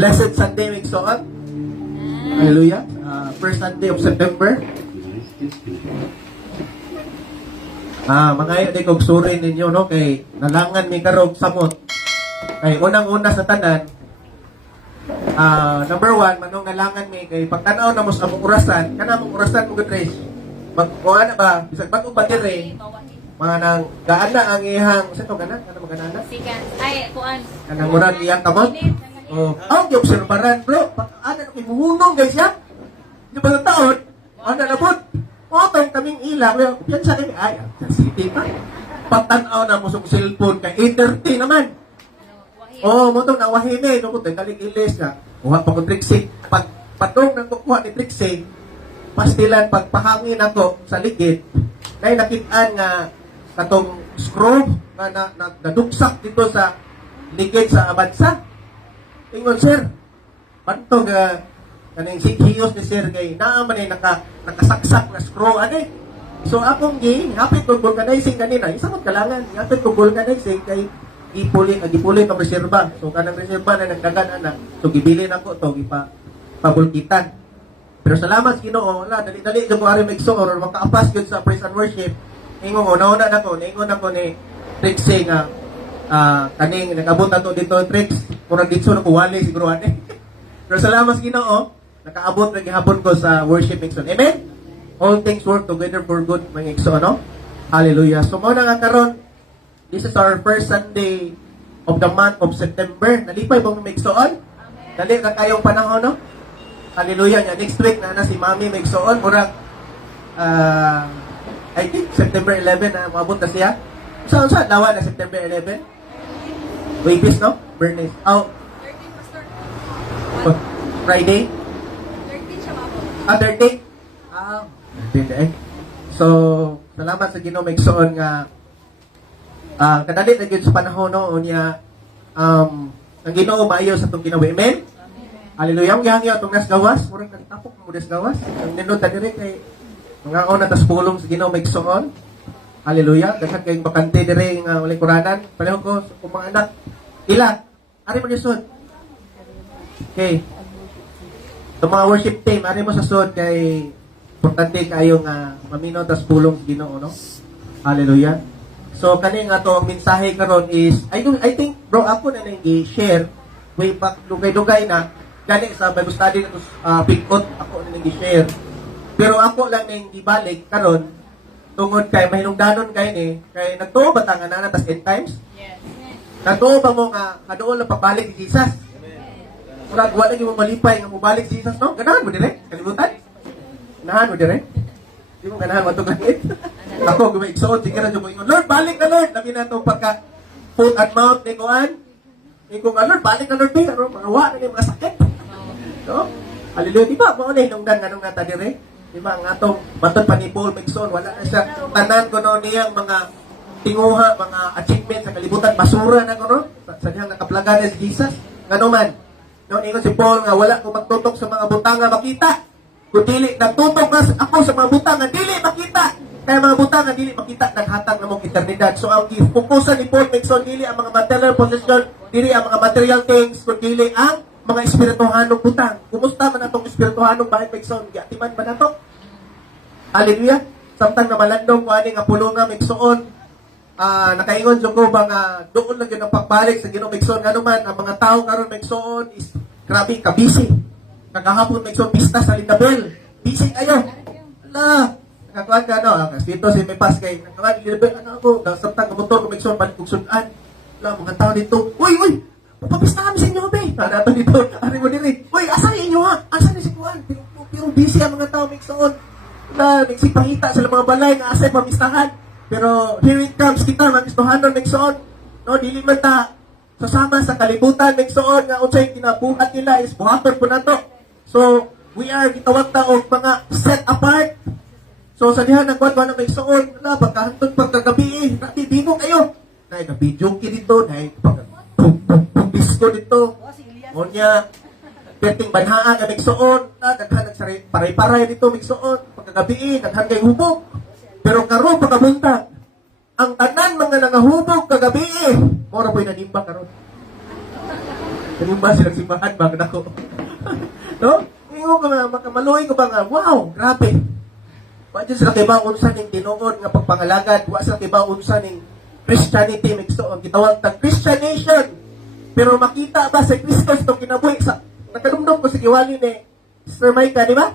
Blessed Sunday, may igsoon. Hallelujah. First Sunday of September. Mga yun, di kong suri ninyo, no? Kay nalangan mi karog samot. Kay unang-una sa tanan, number one, manong nalangan mi, kay pagtanaw na mo sa among orasan, kana mong orasan mo gudres. Magkuha na ba? Bisag bagong batire, mga nang gaana ang ihang, sa ito gana? Kana magana na? Sikan. Ay, kuan. Kanang murag iyang kamot? Ang obserbaran, bro. Ano na imuhunong, guys, ya? Di ba ng taon? Ano na po? Otong kaming ilang. Yan sa akin, ay, city pa. Patanaw na mo sa cellphone kay 8:30 naman. Mo itong nawahime. No, kung galing ilis ka. Kuha pa ko trixie. Pag patong nang kukuha ni trixie, pastilan, pagpahangin ako sa ligid, na nakitaan nga katong screw na naduksak dito sa ligid sa abansa. Ingon, sir, pantog kaning sikhiyos ni sir kay naaman ay nakasaksak na screw ani. So akong hapit kog vulcanizing kanina, isa man kalangan, hapit kog vulcanizing kay gipuli ka reserba. So kanang reserba na nagdagan ana. So gibili nako to pabulkitan. Pero salamat sa Ginoo, wala dali-dali jud ko ari magsuor or makaapas gyud sa praise and worship. Ingon una nako, ningon ako ni Trixie nga kaning nag-abot ato dito tricks murag dito na kuwali siguro ani. Pero salamat sa Ginoo, nakaabot na gihapon ko sa worship mixon. Amen. All things work together for good mga igsoon, no? Hallelujah. So mo na nga karon, this is our first Sunday of the month of September. Nalipay ba mga igsoon? Dali ka kayong panahon, no? Hallelujah. Nga next week na si Mami igsoon murag I think September 11 na maabot na siya. Saan dawa na September 11? Waybis, no? Bernice. 13, Pastor. Friday? 13 siya mabot. 13? 13 eh. So, salamat sa Ginoo magsuon nga kadali na gyud sa panahon no niya ang Ginoo maayo sa tong ginawa. Amen. Hallelujah. Ang gihangyo atong nasgawas, murag nagtapok mo nasgawas. Ang nindot diri kay mga ona tas pulong sa Ginoo magsuon. Hallelujah. Daghan kayong bakante diri nga walay kuranan. Pareho ko sa mga anak. Ila, ari mo lisod. Okay. Sa mga worship team, ari mo sa sud kay importante kayo nga maminaw tas pulong sa Ginoo, no? Hallelujah. So kani nga to ang mensahe karon is I think bro ako na nang gi-share way back dugay-dugay na gani sa Bible study na pick-out ako na nang gi-share. Pero ako lang nang gibalik karon tungod kay mahinungdanon kay ni kay nagtuo ba ta nga na tas end times? Yes. Nagtuo ba mo nga kaduol na pabalik si Jesus? Murag wala gyud mo malipay nga mobalik si Jesus, no? Ganahan mo dire? Kalibutan? Ganahan mo dire? Di mo ganahan mo to ganit? Ako gumay igsoon sige ra jud ko ingon, Lord, balik na Lord. Labi na to pagka foot and mouth ni kuan. Ingon nga Lord, balik na Lord, pero mga wa na mga sakit. No? Hallelujah, di ba? Mo ni hinungdan nganong nata dire? Di ba ang atong matod pa ni Paul Mixon, wala na siya tanan ko no niyang mga tinguha, mga achievements sa kalibutan, basura na ko no? Sa niyang nakaplaga na si Jesus. Ngano man, no, ingon si Paul nga wala ko magtutok sa mga butanga makita. Kung dili, nagtutok na ako sa mga butanga, dili makita. Kaya mga butanga, dili makita, naghatag na mong eternidad. So ang ifokusan ni Paul Mixon, dili ang mga material possession, dili ang mga material things, kung dili ang mga espirituhanong butang. Kumusta man atong espirituhanong bahay Mixon? Yatiman ba na to? Hallelujah. Samtang na malandong ko ani nga pulunga Mixon, nakaingon jud ko ba nga doon lang yun ang pagbalik sa Ginoo Mixon. Nga naman, ang mga tao karon Mixon is grabe ka busy. Kagahapon Mixon pista sa Lindabel. Busy kayo. Ala, nakakuan ka no. Dito si may pas kay nakakuan Lindabel ano ako, samtang motor ko Mixon balik kog sudan. Ala, mga tao dito. Uy, papapista kami sa inyo, be. Nato dito, ari mo diri. Uy, asan inyo ha? Asan ni si Kuan? Pero busy ang mga tao Mixon. Na nagsipangita sa mga balay nga asay pamistahan. Pero here it comes kita magistuhanon Mixon. No, dili man ta sasama sa kalibutan Mixon nga unsay kinabuhat nila is buhaton po nato. So, we are gitawag ta og mga set apart. So, sa diha nagkuan ng Mixon, na pagkahantod pagkagabi, natibingo kayo. Nay ka-video ki dito, nay disco dito. Ngonya perting banhaan nga Mixon, daghan paray-paray dito Mixon, pagkagabi, daghan kay hubog. Pero karon pagkabuntag, ang tanan mga nangahubog kagabi, mora po'y nanimba karon. Ganun ba silang simbahan ba ako? No? Ingo ko nga, makamaluoy ko ba nga, wow, grabe. Wa dyan sila kiba unsa ning tinuod nga pagpangalagad, wa sila kiba unsa ning Christianity mixoon, gitawag tag Christian nation. Pero makita ba sa Kristo itong kinabuhi sa nakadumdum ko sa giwali ni Sister Micah, di ba?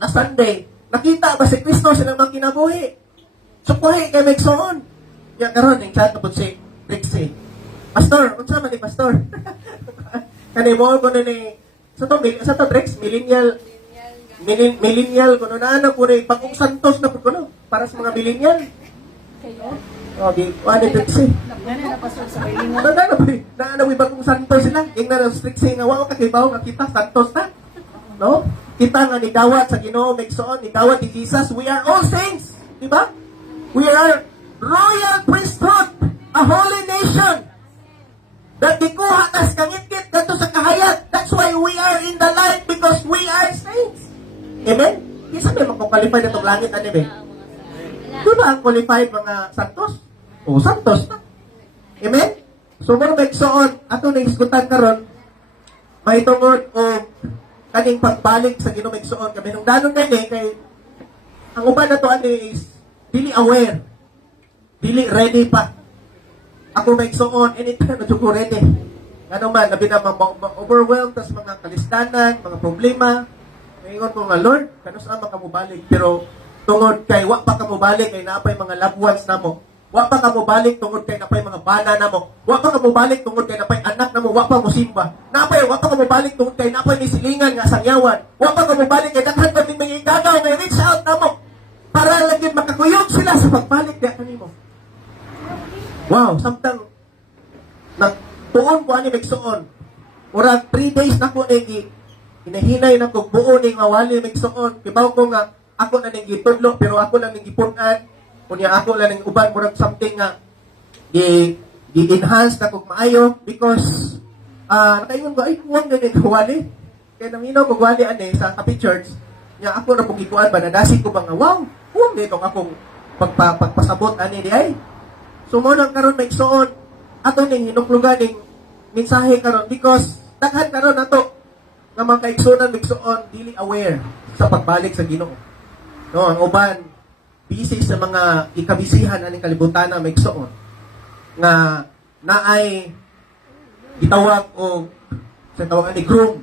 Na Sunday, nakita ba si Kristo silang mga kinabuhi? So kuhi kay mixoon. Ya karon ning chat tapos si Trixie. Pastor, unsa man ni pastor? Kani mo ko ni sa to Drex millennial kuno na ana ko rin pagong santos na kuno para sa mga millennial. Oh, di wala Trixie. Ganun na pastor sa Ilingon. Na bagong santos sila. Yung na Trixie nga wa ka kibaw nga kita santos na. No? Kita nga ni dawat sa Ginoo migsoon, ni dawat ni Jesus, we are all saints, di ba? We are royal priesthood, a holy nation. That gikuha tas kangit-kit kadto sa kahayag. That's why we are in the light because we are saints. Amen? Isa may magkukwalify na itong langit, ano ba? Di ba ang qualified mga santos? O, santos na. Amen? So, mga megsoon, ato na isgutan karon may tungod o kaning pagbalik sa Ginoo megsoon. Kami nung danon kay ang uban na to ani is dili aware. Dili ready pa. Ako megsoon, anytime na ko ready. Ano man, labi na ma-overwhelmed tas mga kalistanan, mga problema. Ngayon ko nga, Lord, kanus ang makamubalik. Pero tungod kay, wa pa kamubalik kay naapay mga loved ones na mo. Wa pa kamubalik tungod kay napay mga bana na mo. Wa pa kamubalik tungod kay napay anak na mo. Wa pa mo simba. Napay, wa pa kamubalik tungod kay napay ni silingan nga sangyawan. Wa pa kamubalik kay daghan pa din mga igagaw nga reach out na mo. Para lagi makakuyog sila sa pagbalik niya kanimo. Wow, samtang nagtuon ko ani megsuon. Murag 3 days na ko nigi hinahinay na ko buo ning mawali megsuon. Kibaw ko nga ako na ning gitudlo pero ako lang ning gipun-an. Kunya ako lang ning uban murag something nga gi-enhance na kog maayo because nakaingon ko ay kuwang na ning wali. Kaya naminaw ko wali ani sa Happy Church. Nya ako na pugikuan ba nadasi ko ba nga wow, kuwang dito akong pagpasabot ani di ay. So mo nang karon megsuon ato ning hinuklugan ning mensahe karon because daghan karon nato nga mga kaigsunan megsuon dili aware sa pagbalik sa Ginoo. No, ang uban busy sa mga ikabisihan aning kalibutan na megsuon nga naay gitawag o sa tawagan ni groom.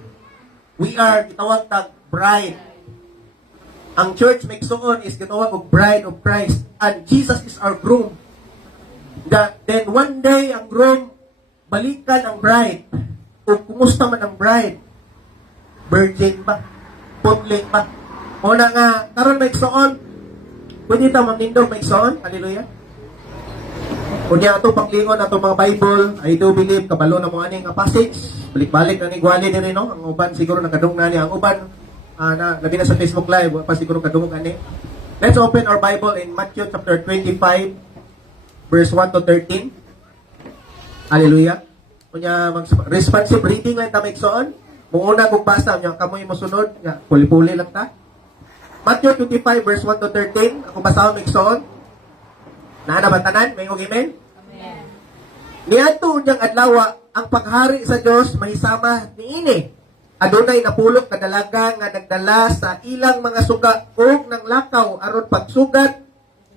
We are gitawag tag bride. Ang church megsuon is gitawag og bride of Christ and Jesus is our groom. Then one day, ang groom, balikan ang bride. O kumusta man ang bride? Virgin ba? Putling ba? O na nga, karon may igsoon. Pwede ito mamindog may igsoon. Hallelujah. O niya ito paglingon, ito mga Bible, I do believe, kabalo na mo aning passage. Balik-balik na ni Gwali din no? Ang uban siguro nakadung na niya. Ang uban, labi na sa Facebook Live, pa siguro kadungog ani. Let's open our Bible in Matthew chapter 25, verse 1 to 13. Hallelujah. Kunya responsive reading lang ta maigsoon. Muna kung basa nya kamoy mo sunod nga puli-puli lang ta. Matthew 25 verse 1 to 13. Ako basahon maigsoon. Naa ba tanan? May amen. Amen. Niadto unyang adlaw ang paghari sa Dios mahisama niini. Adunay napulok kadalaga nga nagdala sa ilang mga suga ug nang lakaw aron pagsugat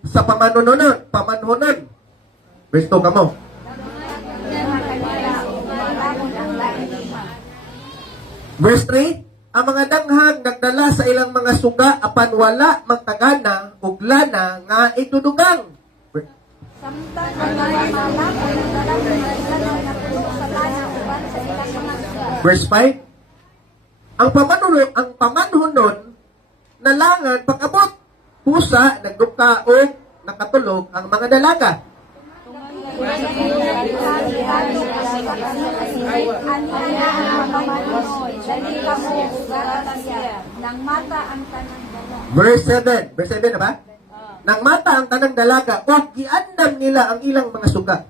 sa pamanhonon. Verse 2 kamo. Verse 3, ang mga danghag nagdala sa ilang mga suga apan wala magtagana ug lana nga itudugang. Samtang ang mga malak ay nagdala ng mga natulog sa lana uban sa ilang mga suga. Verse 5, ang pamanhonon nalangan pag-abot pusa nagduka ug nakatulog ang mga dalaga. Verse 7 na ba? Nang mata ang tanang dalaga, o giandam nila ang ilang mga suga.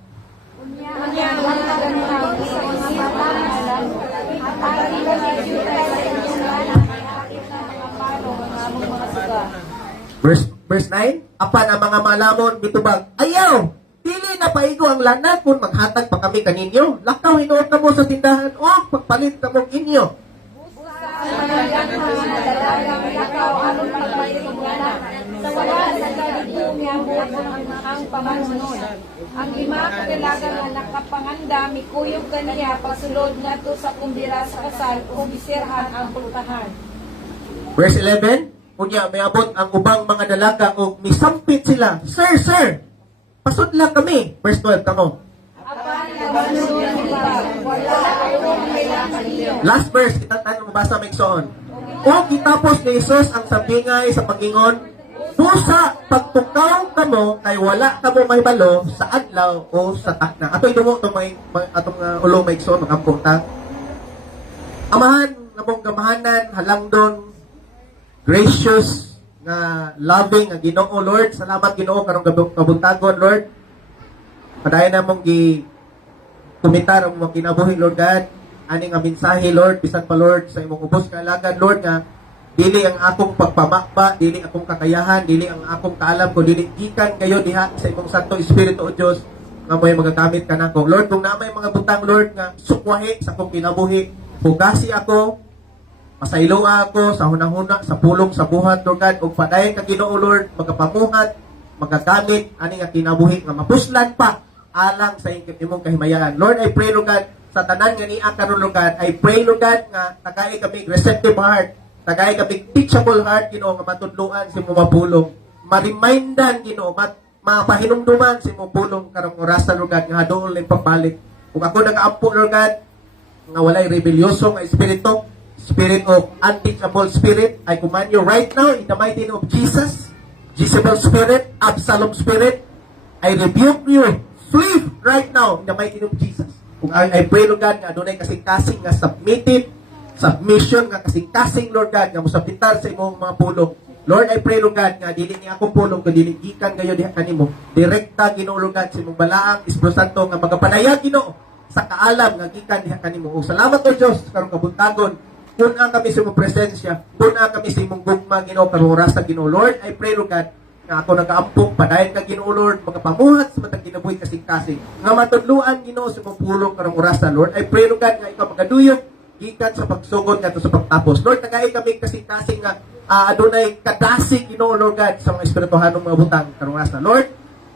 Verse 9, apan ang mga malamon bitubag, ayaw, dili na paigo ang lana kung maghatag pa kami kaninyo. Lakaw hinuot na mo sa tindahan o pagpalit na mo inyo. Lakaw aron pagpalit sa wala sa kadidiyong ang pamanunod. Ang lima kailangan na nakapanganda, mikuyog kaniya, pasulod na to sa kumbira sa kasal, o bisirhan ang pultahan. Verse 11, kunya may abot ang ubang mga dalaga o misampit sila. Sir, sir, pasod lang kami. Verse 12, kamo. Apan nabanunod nila, wala akong kailangan niyo. Last verse, kita mabasa may iksoon. O kitapos ni Jesus ang sabingay sa pagingon, busa pagtukaw kamo kay wala kamo mahibalo sa adlaw o sa takna. Ato ito mo itong atong ulo may iksoon, makapunta. Amahan, namong gamahanan, halangdon, gracious, nga loving, nga Ginoo Lord. Salamat Ginoo karong kabuntagon Lord. Padayon namong kumitar ang mga kinabuhi Lord God. Ani nga mensahe Lord, bisan pa Lord sa imong ubos nga alagad Lord nga dili ang akong pagpamakba, dili akong kakayahan, dili ang akong kaalam ko, dili gikan kayo diha sa imong Santo Espiritu o Dios nga may magagamit ka nako. Lord, kung na may mga butang Lord nga sukwahi sa akong kinabuhi, hugasi ako, pasayloa ako sa hunang-huna, sa pulong, sa buhat, Lord God, ug padayon ka Ginoo Lord, magapamuhat, magagamit ani nga kinabuhi nga mapuslan pa alang sa imong kahimayan. Lord, I pray Lord God, sa tanan nga niya karon Lord God, I pray Lord God nga tagay kami receptive heart, tagay kami teachable heart Ginoo nga matudloan sa imong mapulong, ma-remindan Ginoo, mapahinumduman sa imong pulong karong orasan Lord God nga hadol ning pagbalik. Kung ako nagaampo Lord God nga walay rebelyoso nga espiritu, spirit of unteachable spirit, I command you right now in the mighty name of Jesus. Jezebel spirit, Absalom spirit, I rebuke you. Flee right now in the mighty name of Jesus. Kung I pray Lord God nga adunay kasing-kasing nga submission nga kasing-kasing Lord God nga mosabitan sa imong mga pulong. Lord, I pray Lord God nga dili ni akong pulong kundi dili gikan kayo diha kanimo. Direkta Ginoo Lord God sa imong balaang Espiritu Santo nga magapanayag Ginoo sa kaalam nga gikan diha kanimo. O salamat o Dios karong kabuntagon. Puna kami sa imong presensya, puna kami sa imong gugma Ginoo karong oras sa Ginoo. Lord, I pray Lord God nga ako nagaampok padayon ka Ginoo Lord, magapamuhat sa matang kinabuhi kasing-kasing. Nga matudluan Ginoo sa imong pulong karong oras sa Lord. I pray Lord God nga ikaw magaduyok gikan sa pagsugod ngadto sa pagtapos. Lord, tagay kami kasing-kasing nga adunay kadasig Ginoo Lord God sa mga espirituhanong mga butang karong oras na Lord.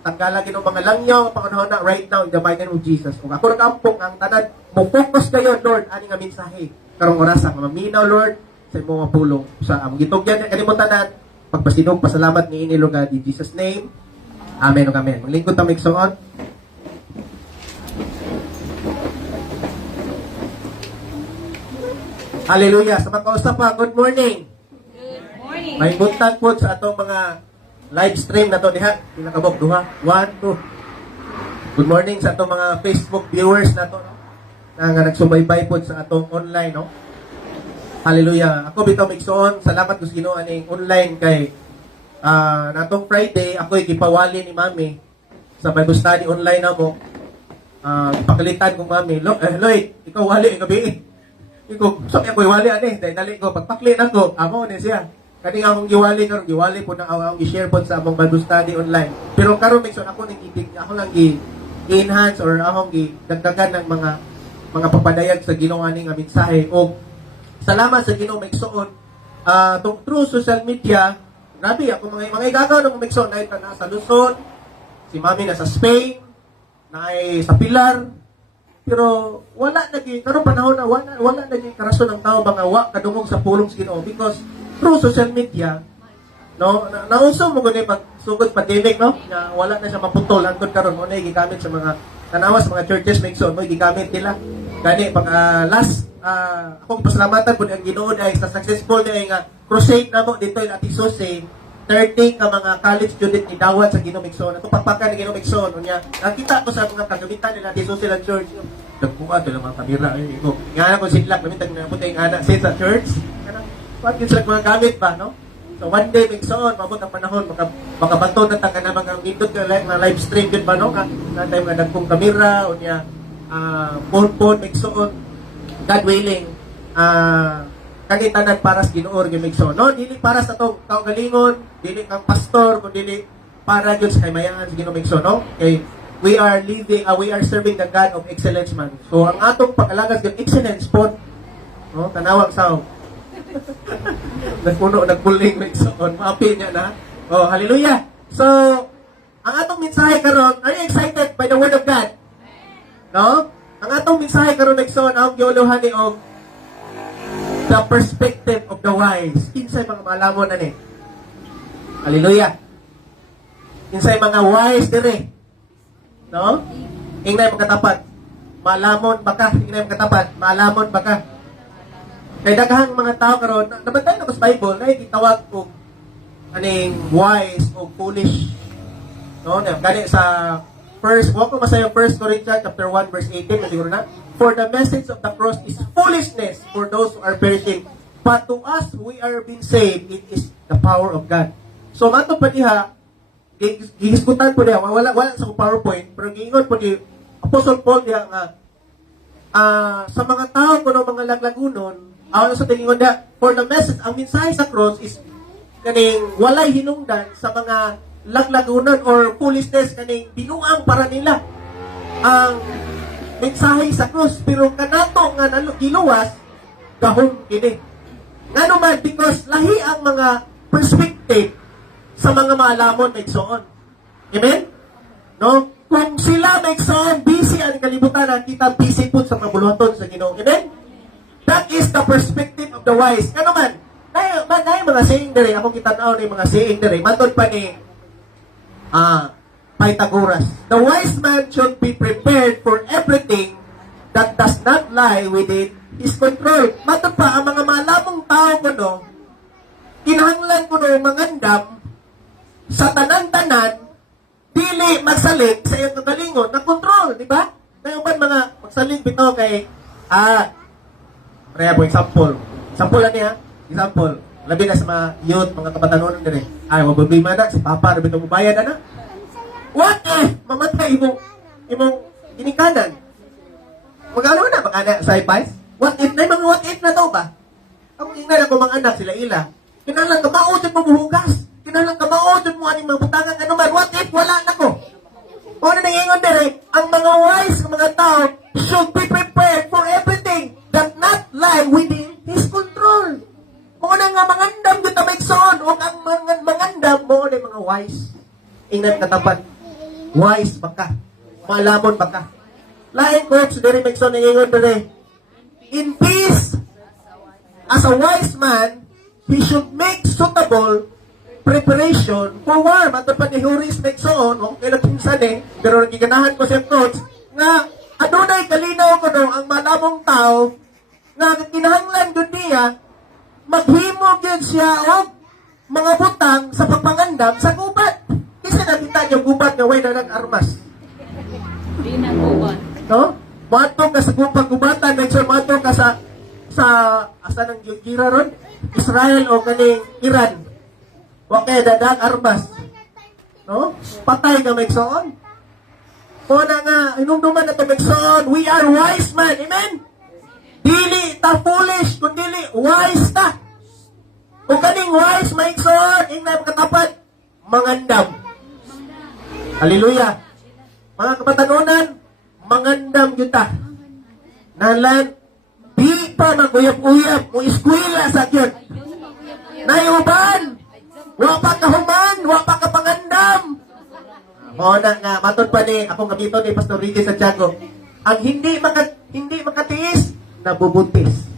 Tanggalan Ginoo mga langyaw pangunahon na right now in the mighty name of Jesus. Kung ako nagaampok ang tanan mo focus kayo Lord ani nga mensahe karong oras sa maminaw Lord sa imong mga pulong sa among gitugyan kalimutan na pagpasinog pasalamat ni ini Lord God in Jesus name. Amen ug amen. Maglingkod ta migsoon. Hallelujah. Sa mga kausap pa, good morning. Good morning. May buntag po sa atong mga live stream na to diha. Pinakabok duha. 1, 2. Good morning sa atong mga Facebook viewers na to, no? Na nga nagsubaybay po sa atong online, no? Hallelujah. Ako bitaw migsoon, salamat kus Ginoo aning online kay natong Friday ako gipawali ni Mami sa Bible study online na mo. Pakalitan kong Mami, Lloyd, ikaw wali gabi. Iko, sabi ako iwali ani, dali ko pagpakli nako, amo ni siya. Kani nga akong giwali po na akong i-share po sa among Bible study online. Pero karon migsoon ako ako lang i-enhance or akong dagdagan ng mga papadayag sa Ginoo ani nga mensahe o salamat sa Ginoo migsoon through social media. Grabe ako mga igagaw ng migsoon dahil na sa Luzon, si Mami na sa Spain, na sa Pilar. Pero wala naging karong panahon na wala naging karason ng tao mga wa kadungog sa pulong sa Ginoo because through social media no nauso mo gani pag sugod pandemic no na wala na siya maputol hangtod karon mo na gigamit sa mga tanawa sa mga churches migsoon mo gigamit nila gani pag last akong pasalamatan pud ang Ginoo ay sa successful ay nga crusade namo dito in Atisos 30 ka mga college student ni dawat sa Ginoo migsoon. Ato pagpakan ni Ginoo migsoon unya. Nakita ko sa mga kagamitan nila dito sila church. Nagbuhat sila mga kamera ko. Nga ko sidlak namitag na puti ang ana sa church. Kanang what sila mga gamit ba no? So one day migsoon mabot ang panahon makabato na tanga na mga nindot ka na live stream gid ba no? Na time nga dagkong kamera unya phone migsoon. God willing kagitanan para sa Ginoo nga migsoon. No, dili para sa tong kaugalingon, dili kang pastor, kun dili para gyud sa kaymayan sa Ginoo migsoon, no? Kay we are serving the God of excellence man. So ang atong pag-alagas yung excellence po. No, tanawag sa nagpuno nagpuling mix on maapi niya na. Oh, hallelujah. So ang atong mensahe karon, are you excited by the word of God? No? Ang atong mensahe karon nagson ang giuluhan ni og the perspective of the wise. Kinsay mga malamon ani? Hallelujah. Kinsay mga wise dire. No? Ingay magkatapat. Malamon baka, ingay magkatapat. Malamon baka. Kay daghang mga tao karon, nabantay na ko sa Bible, na gitawag og aning wise o foolish. No, gani sa walk ko masayo 1 Corinthians chapter 1 verse 18, siguro na. For the message of the cross is foolishness for those who are perishing, but to us we are being saved, it is the power of God. So mato pa diha, gihisgutan po diha, wala sa PowerPoint, pero giingon po di Apostle Paul diha nga sa mga tao kuno mga laglagunon, ayon sa tingon diha, for the message, ang mensahe sa cross is kaning walay hinungdan sa mga laglagunon or foolishness kaning binuang para nila ang mensahe sa cross, pero kanato nga giluwas gahom kini. Ngano man, because lahi ang mga perspective sa mga maalamon maigsoon. Amen? No? Kung sila maigsoon, busy ang kalibutan, kita busy po sa mabuluhaton sa Ginoo. Amen? That is the perspective of the wise. Ngano man, na mga saying dere, akong kitanaw na mga saying dere, matod pa ni Pythagoras. The wise man should be prepared for everything that does not lie within his control. Matod pa, ang mga malamong tao ko no, kinahanglan ko no mangandam sa tanan-tanan, dili magsalig sa iyong kagalingon na control, di ba? Ngayon ba mga magsalig bitaw kay, Raya po, example. Example lang niya, example. Labi na sa mga youth, mga kabatanon din eh. Ay, mababima na, si Papa, nabi ito mubayad na. What if, mamatay imong ginikanan? Magano na, mag-anak sa advice? What if, na mga what if na to ba? Ako ingnan ako mga anak, sila ila. Kinalang ka maudod mo buhugas. Kinalang ka maudod mo aning mga butangan, ano man, what if, wala na ko. O na nangingon dire, ang mga wise, ang mga tao, should be prepared for everything that not lie within his control. Muna nga mangandam yung tamigsoon o ang mangandam mo na mga wise. Ingnan katapat. Wise baka. Malamon baka. Lain ko, si Derry Migsoon nangingon dire. In peace, as a wise man, he should make suitable preparation for war. Matod pa ni Horace Migsoon, o kailan pinsan pero nagiganahan ko siya coach, nga adunay kalinaw ko no, ang malamong tao, nga kinahanglan doon niya, maghimog yun siya o mga butang sa pagpangandam sa gubat. Kasi nakita niyo gubat nga way na nag-armas. Di na kuban. No? Matong ka sa gubatan, matong ka sa asa ng gira ron? Israel o kaning Iran. Okay, dadag armas. No? Patay ka Migsoon. Kona nga, inumduman na ito Migsoon, we are wise man. Amen? Dili ta foolish, kundi wise ta. Kung kaning wise, Migsoon, ingna katapat, mangandam. Hallelujah. Mga kabatanunan, mangandam yuta. Nalan, di pa maguyap-uyap, mo iskwila sa yun. Nayuban, wapa kahuman, wapa kapangandam. O na nga, matod pa ni, akong kabito ni Pastor Ricky Santiago, ang hindi makatiis, nabubuntis.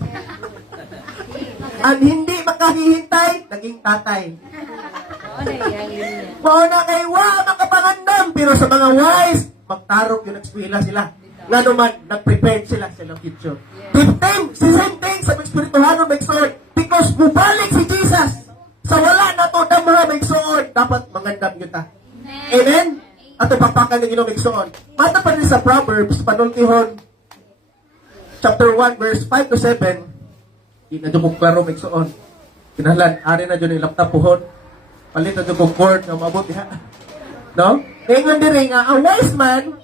Ang hindi makahihintay, naging tatay. Mauna kay makapangandam, pero sa mga wise, magtarong yung nag-eskwela sila. Nga naman, nag-prepared sila sa ilang future. Same thing sa espirituhano Migsoon, because bubalik si Jesus. Sa wala na to, na mga Migsoon, dapat mangandam yun ta. Amen? At papakan ng Ginoo Migsoon. Mata pa rin sa Proverbs, panultihon, chapter 1, verse 5 to 7, di na dyan kong klaro Migsoon. Kinahlan, ari na dyan yung laptop puhon. Palit na dyan kong cord na mabuti ha. No? Ngayon din nga, a wise man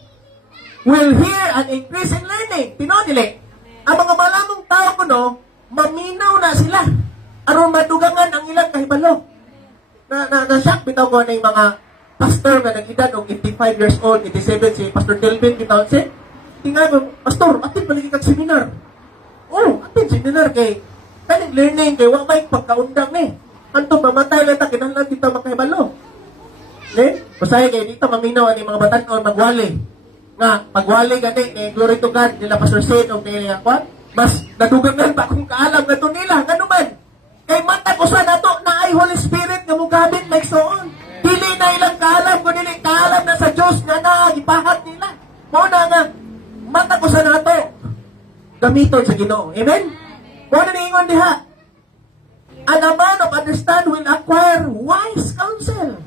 will hear and increase in learning. Pinodili. Ang mga malamong tao ko no, maminaw na sila. Aron madugangan ang ilang kahibalo. Na-shock bitaw ko na yung mga pastor nga nag-edad og 85 years old, 87 si Pastor Delvin bitaw si. Tingnan mo, pastor, atin palagi kag seminar. Oh, atin seminar kay kaning learning kay wa may pagkaundang ni. Anto mamatay lang ta kinahanglan kita makahibalo. Ne? Usahay kay dito maminaw ani mga batan-on magwali. Nga pagwali gani kay glory to God nila Pastor Sid o kay Aqua. Mas nadugangan pa kung kaalam na to nila. Ngano man? Kay matag usa nato na ay Holy Spirit nga mugabit like soon. Dili na ilang kaalam kun dili kaalam na sa Dios nga naipahat nila. Mo na nga matag usa nato gamiton sa Ginoo. Amen. Mo na niingon diha. And a man of understand will acquire wise counsel.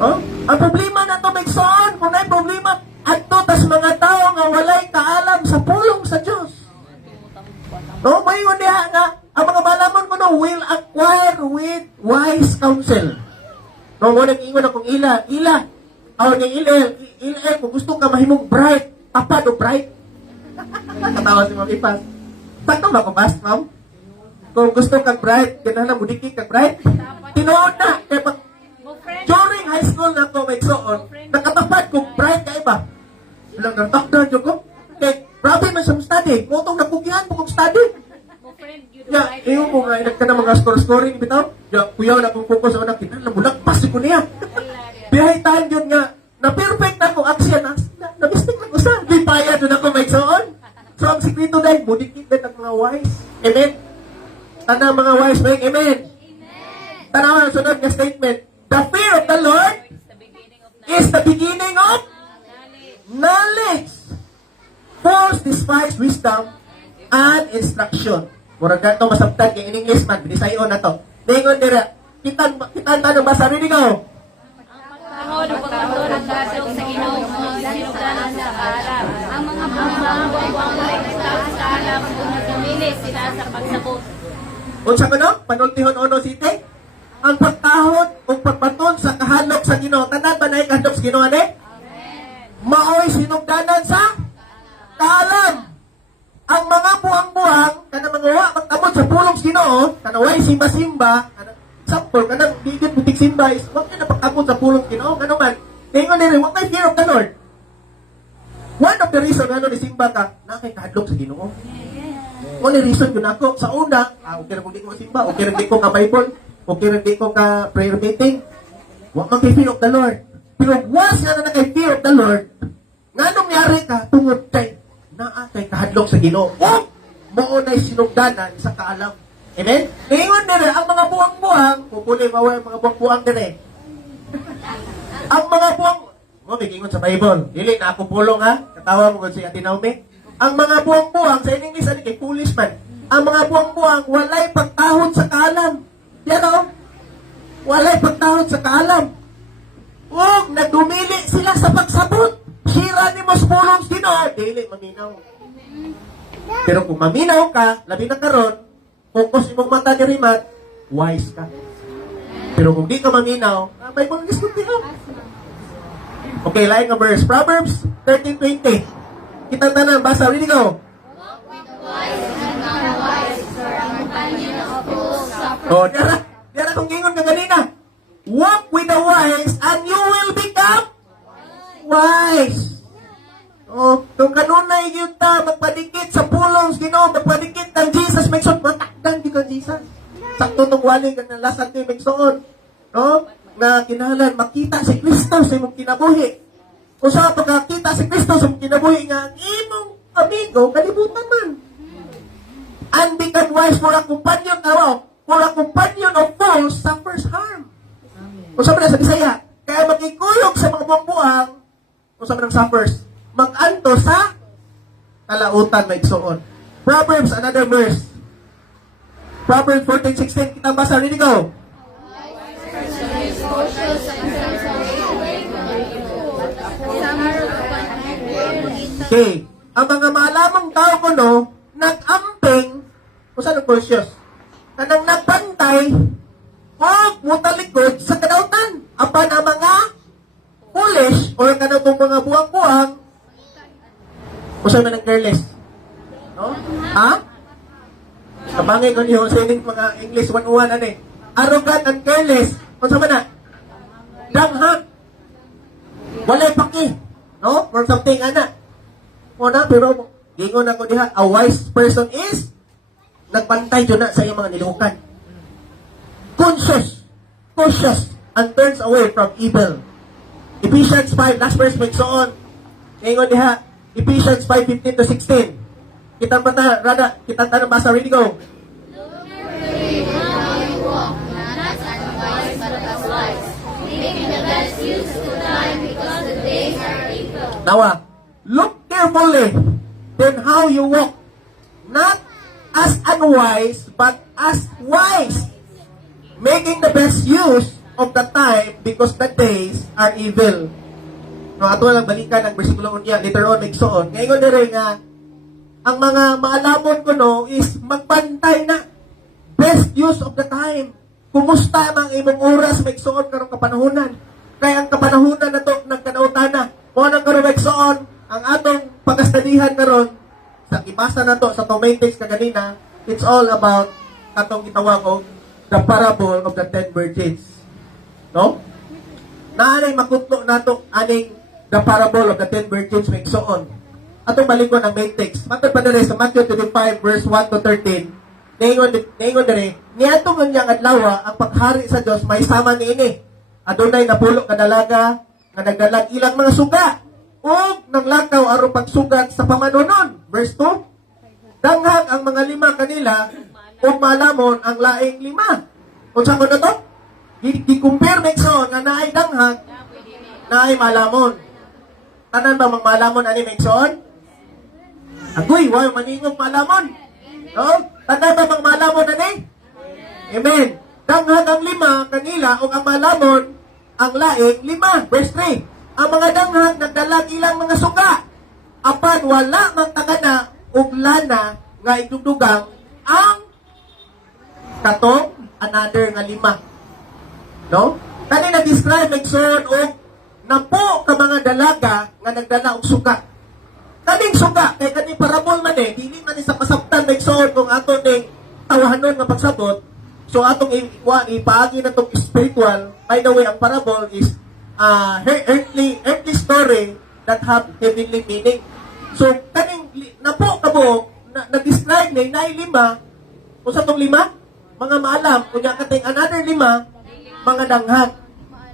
Oh? Ang problema na ito, Megson, kung may problema, adto tas mga tao nga walay kaalam sa pulong sa Diyos. No, may diha nga, ang mga malamon ko no, will acquire with wise counsel. No, mo nag-ingon akong ila, ni ila, kung gusto ka mahimong bright, tapad o bright. Katawa si Ma'am Ipas. Sakto ba ko, Bas, Ma'am? Kung gusto kang bright, kinahanglan mo dikit kang bright. Tinuod na, kaya pag during high school na ako may soon, nakatapad kong bright ka iba. Walang natakdan yun ko. Kaya, grabe man siya study. Mutong nakugihan mo kong study. Ya, iyo mo nga, inag ka na mga scoring, bitaw. Ya, kuyaw na kong focus sa unang kinahanglan mo, nagpasi ko niya. Bihayitan yun nga, na perfect na akong action. Na-mistake lang ko sa, di paya doon ako may soon. So, ang sikrito dahil, budikit din ang mga wise. Amen? Tanang mga wise men, amen? Tanang ang sunod na statement. The fear of the Lord is the beginning of knowledge. Fools despise wisdom and instruction. Murag ganito masabtan kay in English man, binisayon na to. Ningon dira, kitan tanong basa rin ikaw. Ang pagkakataon ng gasong sa Ginoo mga sinugdanan sa kalam. Ang mga buwang sa kalam kung nagamilis sila sa pagsabot. Unsa man no? Panultihon ono site? Ang pagtahod o pagbaton sa kahalok sa Ginoo. Tanan ba na kahalok sa Ginoo ani? Maoy sinugdanan sa kalam. Ang mga buang-buang kanang mga wa magkamot sa pulong sa Ginoo, kanang way simba-simba, sample kanang digit butik simba is wag na pagkamot sa pulong sa Ginoo, ngano man. Ningon ni wa kay fear of the Lord. One of the reason ano ni simba ka, na kay kahadlok sa Ginoo. Only reason yun ako. Sa una, okay rin kung di ko masimba, okay rin di ko ka-Bible, okay rin di ko ka-prayer meeting. Huwag man kay fear of the Lord. Pero once nga na kay fear of the Lord, nga nung yari ka, tungod kay, naa kay kahadlok sa Ginoo. Oh! Maunay sinugdanan sa kaalam. Amen? Ngayon nire, ang mga buwang-buwang, pupuli mawag ang mga buwang-buwang dire. Ang mga buwang, may gingon sa Bible. Dili na ako pulong ha. Katawa mo si Ate Naomi. Ang mga buwang-buwang, sa English, ano kay foolish man. Ang mga buwang-buwang, walay pagtahod sa kaalam. Yan o. Walay pagtahod sa kaalam. Huwag, nagdumili sila sa pagsabot. Sira ni mas pulong sino. Dili, maminaw. Pero kung maminaw ka, labi na karon, focus imong mata ni Rimat, wise ka. Pero kung di ka maminaw, may mga diskunti o. Okay, lain nga verse. Proverbs 13:20. Kitang tanan, basa, ready go. Oh, diara kung gingon ka ganina. Walk with the wise and you will become wise. Oh, kung kanunay yun ta, magpadikit sa pulong, Ginoo, magpadikit ng Jesus, may son, matakdan di ka Jesus. Sakto nung waling ka ng lasat ni Megsoon. No? Na kinahanglan makita si Kristo sa imong kinabuhi. Kung sa pagkakita si Kristo sa imong kinabuhi nga, ang imong amigo, kalibutan man. And become wise for a companion, for a companion of fools suffers harm. Kung sa mga sa Bisaya, kaya magikuyog sa mga buwang-buwang, kung sa mga suffers, mag-anto sa kalautan may igsoon. Proverbs, another verse. Proverbs 14:16, kita basa, ready go. Okay. Ang mga malamang tao ko no, nag-amping, kung saan cautious, kanang nagbantay, o mutalikod sa kadautan. Apan ang mga foolish, or kanang mga buwang-buwang, kung saan man ang careless. No? Ha? Kabangay ko niyo sa ining mga English 101, ano eh. Arrogant and careless. Kung saan man na? Danghag. walay paki. No? Or something, ana. Muna, pero, gingon ako diha, a wise person is, nagbantay dyan na sa iyong mga niluhukan. Cautious, and turns away from evil. Ephesians 5, last verse, may on. Gingon diha, Ephesians 5:15 to 16. Kita mata, rada, kita tanong basa, ready go. Nawa, look carefully then how you walk, not as unwise, but as wise, making the best use of the time because the days are evil. No, ato lang balikan ang bersikulo niya, later on, nagsuon. Ngayon na rin nga, ang mga maalamon ko no, is magbantay na. Best use of the time. Kumusta ang imong oras magsuon karong kapanahunan? Kaya ang kapanahunan na to, nagkanautana. Kung anong karong magsuon, ang atong pagkastadihan karon sa ibasa na to, sa Tomatics kaganina, it's all about, katong gitawag ko, the parable of the 10 virgins. No? Naanay makutlo na to, aning the parable of the 10 virgins magsuon. Atong balik ko ng main text. Matod pa dali sa Matthew 25 verse 1 to 13. Ningon dali, niadtong niyang adlaw ang paghari sa Dios may sama niini. Adunay napulo ka dalaga nga nagdalag ilang mga suga ug nanglakaw aron pagsugat sa pamanunon. Verse 2. Danghag ang mga lima kanila ug malamon ang laing lima. Unsa ko na to? Gi-compare megson nga naay danghag, naay malamon. Tanan ba mang malamon ani megson? Agoy, wow, maningog malamon. No? Tanan ba mang malamon ani? Amen. Danghag ang lima kanila ug ang malamon ang laing lima. Verse 3. Ang mga danghag nagdalag ilang mga suga. Apan wala mang tagana ug lana nga igdugdugang ang katong another nga lima. No? Kani na-describe megson og napo ka mga dalaga nga nagdala og suga. Kaning suga kay kani parabol man dili man ni sa pasabtan megson kung ato ning tawahanon nga pagsabot. So atong ipaagi na tong spiritual. By the way, ang parable is earthly story that have heavenly meaning. So kaning napo kabo na-describe ni naay lima. Unsa tong lima? Mga maalam, kunya kating another lima, mga danghag.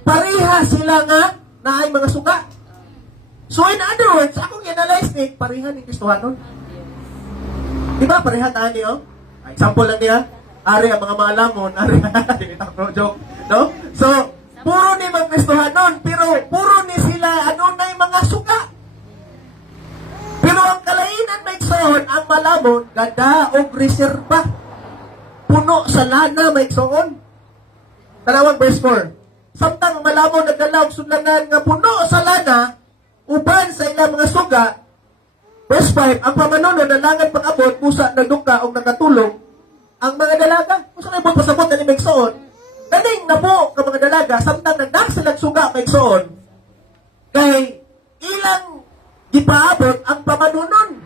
Pareha sila nga naay mga suga. So in other words, akong i-analyze ni, pareha ni Kristohanon. Diba pareha tayo niyo? Example lang niya, ari ang mga maalamon, ari, joke, no? So, puro ni mga Kristohanon, pero puro ni sila, ano na yung mga suga. Pero ang kalainan may soon, ang malamon, ganda o reserba. Puno sa lana may soon. Tanawang verse 4. Samtang malamon nagdalaw sunlangan nga puno sa lana, uban sa ilang mga suga. Verse 5, ang pamanuno nalangan pag-abot, pusa nagduka o nakatulong, ang mga dalaga, kung saan ibang pasabot na ni Megsoon, daling na po ka mga dalaga, samtang nagdak silang suga Megsoon, kay ilang gipaabot ang pamanunon.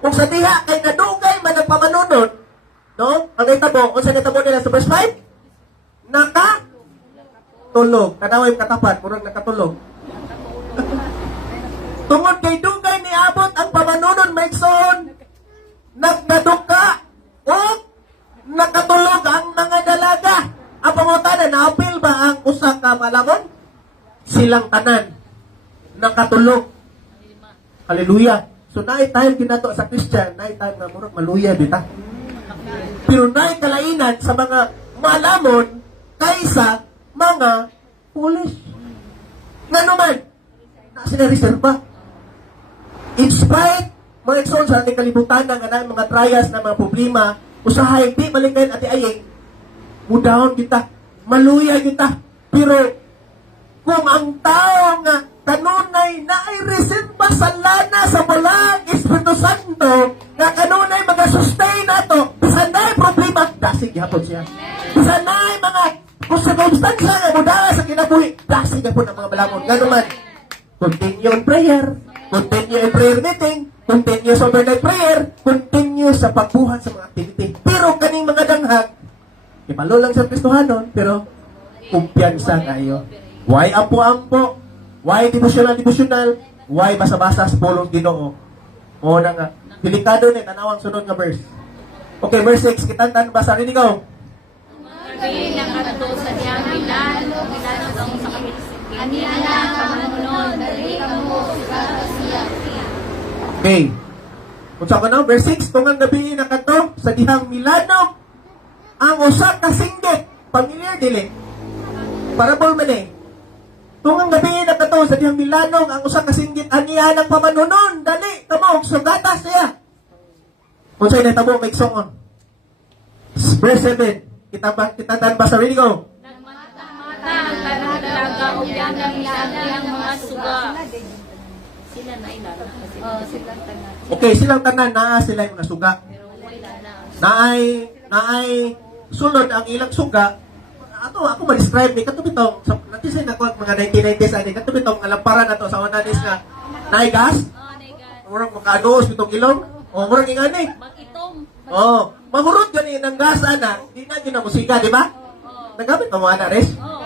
Kung sa diha, kay nadugay man ang pamanunon, no? Ang itabo, kung saan itabo nila sa verse 5, tulog. Kanaway katapat, murag nakatulog. Tungod kay dugay ni abot ang pamanunon Megson, nagnaduka o nakatulog ang mga dalaga. Ang pangutana, naapil ba ang usa ka malamon? Silang tanan nakatulog. Hallelujah. So naay time kinato sa Christian, naay time na murag maluya bita. Pero naay kalainan sa mga malamon kaysa mga foolish. Nga naman, na sinareserba. In spite, mga ekson sa ating kalibutan ng mga trials na mga problema, usahay, di malingayin at iaying, mudahon kita, maluya kita. Pero, kung ang tao nga kanunay na ay reserba sa lana sa balang Espiritu Santo, na kanunay mag-sustain na to, bisan na problema, dasig yapon siya. Bisan na mga kung sa konstansya nga mudala sa kinabuhi, dasig yapon ang mga balamon. Gano'n man, continue in prayer, continue in prayer meeting, continue sa overnight prayer, continue sa pagbuhat sa mga activity. Pero kaning mga danghag, ipalo lang sa Kristohanon, pero kumpiyansa kayo. Why ampo-ampo? Why devotional? Why basa-basa sa pulong Ginoo? O na nga. Delikado ni tanawang sunod nga verse. Okay, verse 6. Kitantan, basa rin ikaw. Gabi nakato sa diyang milano sa kapitisikin. Aniana, kamanunon, dali ka mo, siya. Okay. Kung sa na, verse 6. Tungang gabi nakato sa dihang Milano ang usa ka singgit. Familiar dili. Parable man eh. Tungang gabi nakato sa dihang Milano ang usa ka singgit aniya ng pamanunon. Dali, kamo, sugata siya. Kung sa'yo na tabo, make song on. Verse 7. Kita tan basa rin ko. Nagmata-mata ang tanang dalaga o yan ang ang mga suga. Sila na ilala. Silang tanan. Okay, silang tanan naa sila yung nasuga. Pero wala na. Naay sulod ang ilang suga. Ako ma-describe ni katubitong nanti say nako mga 1990s ani katubitong alamparan nato sa onanis nga naay gas. Oh, naigas. Murag makados bitong ilong. O murag ingani. Mag-itom. Oh, mahurot gani ng gas ana. Di na gyud na musika, di ba? Nagamit pa mo ana res. Oh.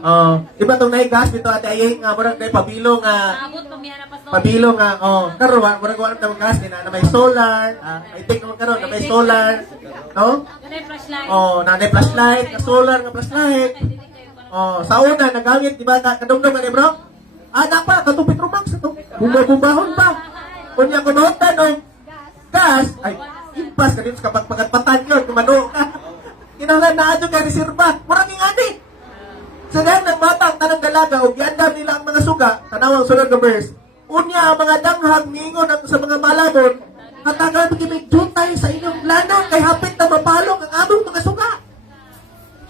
Oh, iba tong naay gas bito ate ayeng nga murag kay pabilo nga Abot pamiyana pa sa. pabilo nga karon murag wala tawag gas ni na may solar. I think naman karon na may solar. No? Ganay flashlight. Oh, nanay flashlight, na solar nga flashlight. Oh, sa una nagamit di ba kadumdum ni bro? Anak pa katong Petromax ito. Bumbahon pa. Kunya ko notan no. Gas ay impas ka din sa kapag pagpatan yun, kumano ka. Kinahanglan na adyo ka reserva. Murang ingani. Sa dahil ng matang tanang dalaga o giandam nila ang mga suga, tanawang sunod na verse. Unya ang mga danghag ningon ang sa mga malabon, hatagan magiging jutay sa inyong lana kay hapit na mapalong ang among mga suga.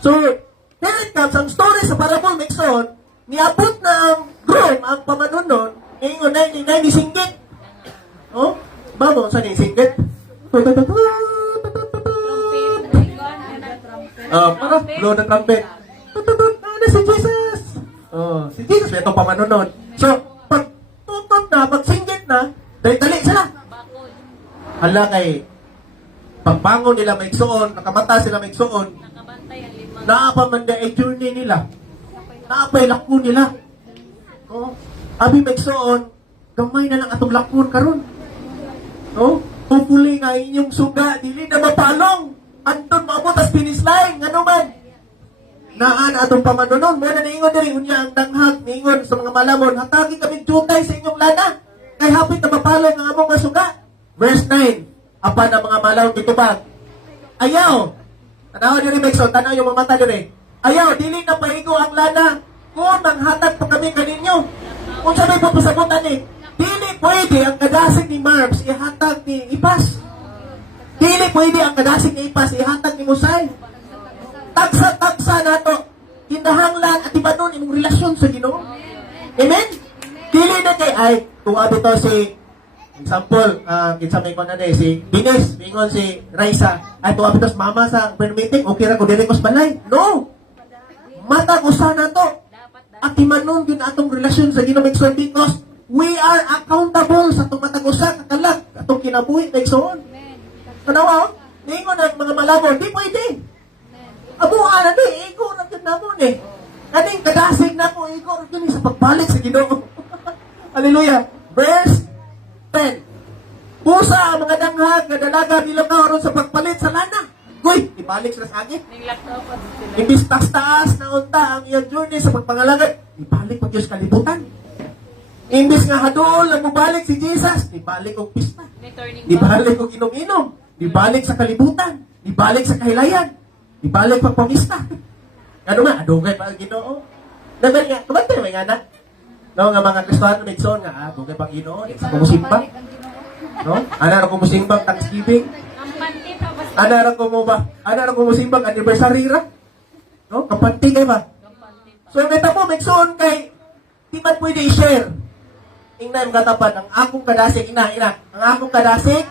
So, here it comes, ang story sa parable Mixon, niabot na ang groom, ang pamanunon, ingon na yung nisinggit. Oh, ba mo, saan yung singgit? Para, blow the trumpet. Ano si Jesus? Oh, si Jesus, ito pamanunon. So, pag tutot na, pag singgit na, dali sila. Hala kay, pagbangon nila may suon, nakamata sila may suon, Nakabantay ang lima. naapamanda ay journey nila. Naapay lakon nila. Oh, abi may suon, gamay na lang atong lakon karon. Oh, hopefully nga inyong suga, dili na mapalong. Anton maabot as finish line, ano man. Naan atong pamanunon, muna niingon diri unya ang danghag, niingon sa mga malamon, hatagi kami jutay sa inyong lana. Kay hapit na mapalong ang among mga suga. Verse 9, apa na mga malawon dito ba? Ayaw. Tanaw diri Mexo, tanaw yung mga mata diri. Ayaw, dili na paigo ang lana. Kung nanghatag pa kami kaninyo. Kung sabi po pasagutan ni, dili pwede ang kadasig ni Marbs ihatag ni Ipas. Dili pwede ang kadasig ni Ipas ihatag ni Musay. Taksa-taksa na to. Kindahanglan at iba nun imong relasyon sa Ginoo. Amen? Dili na kay ay, kung abi to si example, kinsa may ko na si Dines, mingon si Raisa, ay tuwa pitos mama sa prayer meeting, okay ra ko dili ko sa balay. No! Mata ko sana to. At imanon yun atong relasyon sa Ginoo Mixon because we are accountable sa itong matagusa, kakalak, atong kinabuhi na igsoon. Kanawa, ningon ang mga malabon, di pwede. Abuhan na igo na yun namon eh. Kaning kadasig na ko, igo yun sa pagbalik sa Ginoo. Hallelujah. Verse 10. Busa ang mga danghag na dalaga nilaw ron sa pagpalit sa lana. Goy, ibalik sila sa agit. Nilaktaw pa sila. Imbis taas na unta ang iyang journey sa pagpangalagad, ibalik pa Diyos kalibutan. Imbis nga hadol na mubalik si Jesus, ibalik og pista. May turning Ibalik og inom-inom. Ibalik sa kalibutan. Ibalik sa kahilayan. Ibalik pa pamista. Ano nga, adugay pa ang Ginoo. Naman nga, kumantay may nga na. No, nga mga Kristiyano Mixon nga, adugay pa ang Ginoo. Sa kumusimba. No? Ana ra kumusimbang Thanksgiving. Ang panty pa ba? Ana ra kumusimbang anniversary ra. No? Kapanti kay ba? So, neta po, Mixon kay di man pwede i-share. Ingnan yung katapat, ang akong kadasig, ang akong kadasig,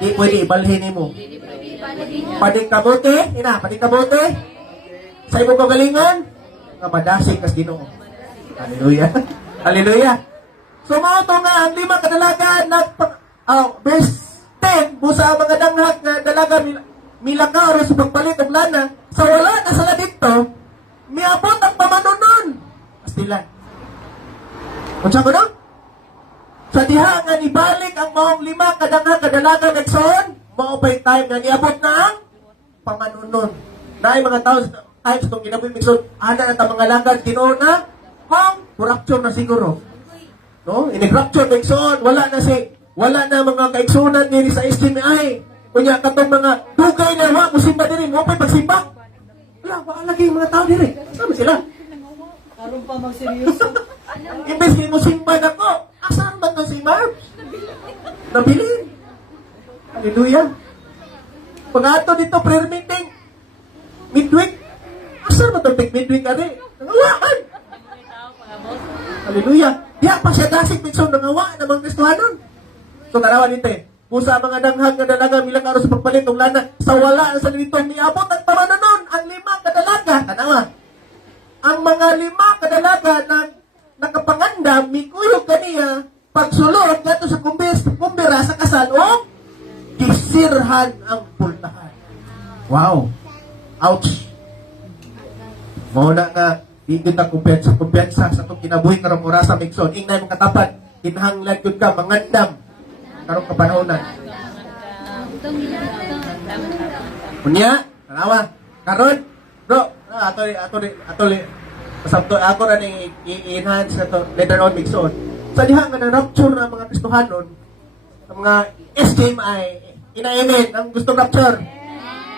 di pwede ibalhin mo. Pading kabote, pading kabote, sa imong kagalingan, nga madasig kas Ginoo. Hallelujah. Hallelujah. So, mga ito nga, ang lima kadalaga, verse 10, busa ang mga danghag na dalaga milakaw sa pagpalit ng lana, sa wala na sila dito, miabot ang pamanunon. Pastilan. Unsa ko no? Sa diha nga ibalik ang maong 5 kadangha kadalaga nagsoon, mao pay time nga niabot na ang pamanunon. Naay mga tao times itong ginabuhi migsoon, ana na ta mga langad Ginoo na ang corruption na siguro. No? Ini-corruption migsoon, wala na mga kaigsunan diri sa STMI. Kunya katong mga dugay na wa musimba diri mo pay pagsimba. Wala lagi yung mga tao diri. Sama sila. Karon pa magseryoso. Imbes kay mo simba na ko, asan ba to si Marv? Nabilin. Hallelujah. Pag-ato dito prayer meeting, midweek, asan ba to midweek ari? Nangawa. Hallelujah. Diya pa siya dasig mitso nangawa na mga Kristohanon. So tarawan dito Pusa mga danghag nga dalaga milang araw sa pagpalit ng lana sa wala sa dito miabot ang pamanunon ang 5 kadalaga. Tanawa. Ang mga 5 kadalaga na nakapanganda mikuyog kaniya pagsulod kadto sa kumbira sa kasal o kisirhan ang pultahan. Wow. Ouch. Muna nga hindi ta kumpiyansa sa itong kinabuhi karong orasa Migson. Ingnay mong katapat, kinahanglan yun ka, mangandam karong kapanahonan. Unya, tanawa. Karon, bro, pasabto ako na ning i-enhance na to later on Migson. Sa diha nga na-rapture na mga Kristohanon, ang mga STMI, ina-amen, ang gusto rapture.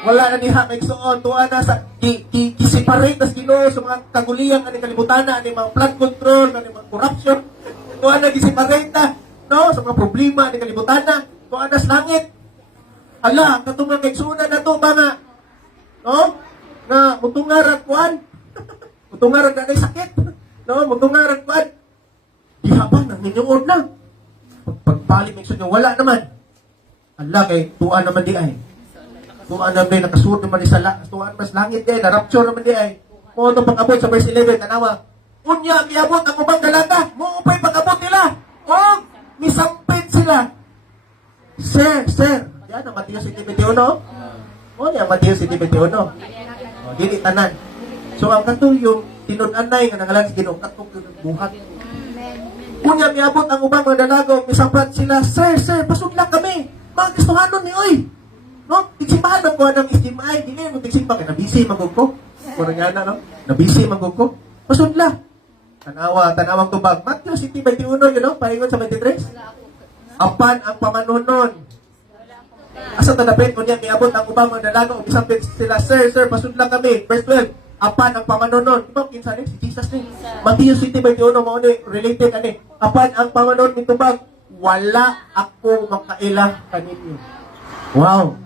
Wala na diha Migson, tuwa na sa separate as Ginoo sa mga kaguliyang ani kalibutan ani mga flood control ani mga corruption. Tuwa na gi-separate no sa mga problema ani kalibutan tuwa na sa langit. Ala, katong mga Migsuna na to ba nga no? Nga mutungarag kuan. Mutungarag na sakit. No, mutungarag kuan. Diha ba nang hinuod na? Pagpali Migson wala naman. Ala kay tuwa naman di ay. Tuan naman din, nakasunod naman di sa tuan mas langit din, na-rapture naman di ay. Mo itong pag-abot sa verse 11, tanawa. Unya, miabot ang ubang dalaga, mo upay pag-abot nila. O, misampit sila. Sir. Yan ang Mateo 7:21. O, yan Mateo 7:21. O, dili tanan. So, ang katong yung tinun-anay nga nangalan sa Ginoo, katong buhat. Unya, miabot ang ubang mga dalaga, misampit sila. Sir, pasudlan kami. Mga Kristohanon ni oy. No, tigsimbahan ng kuha ng STMI, dili mo tigsimba kay nabisi magug ko. Kurang no? Nabisi magug ko. Pasudla. Tanawang tubag. Matthew 7:21, you know, paingon sa 23. Apan ang pamanunon. Asa ta dapat kunya miabot ang ubang mga dalaga ug isapit sila, sir, pasudla kami. Verse 12. Apan ang pamanunon. Diba kinsa ni si Jesus ni? Matthew 7:21 mao ni related ani. Apan ang pamanunon mitubag, wala ako makaila kaninyo. Wow.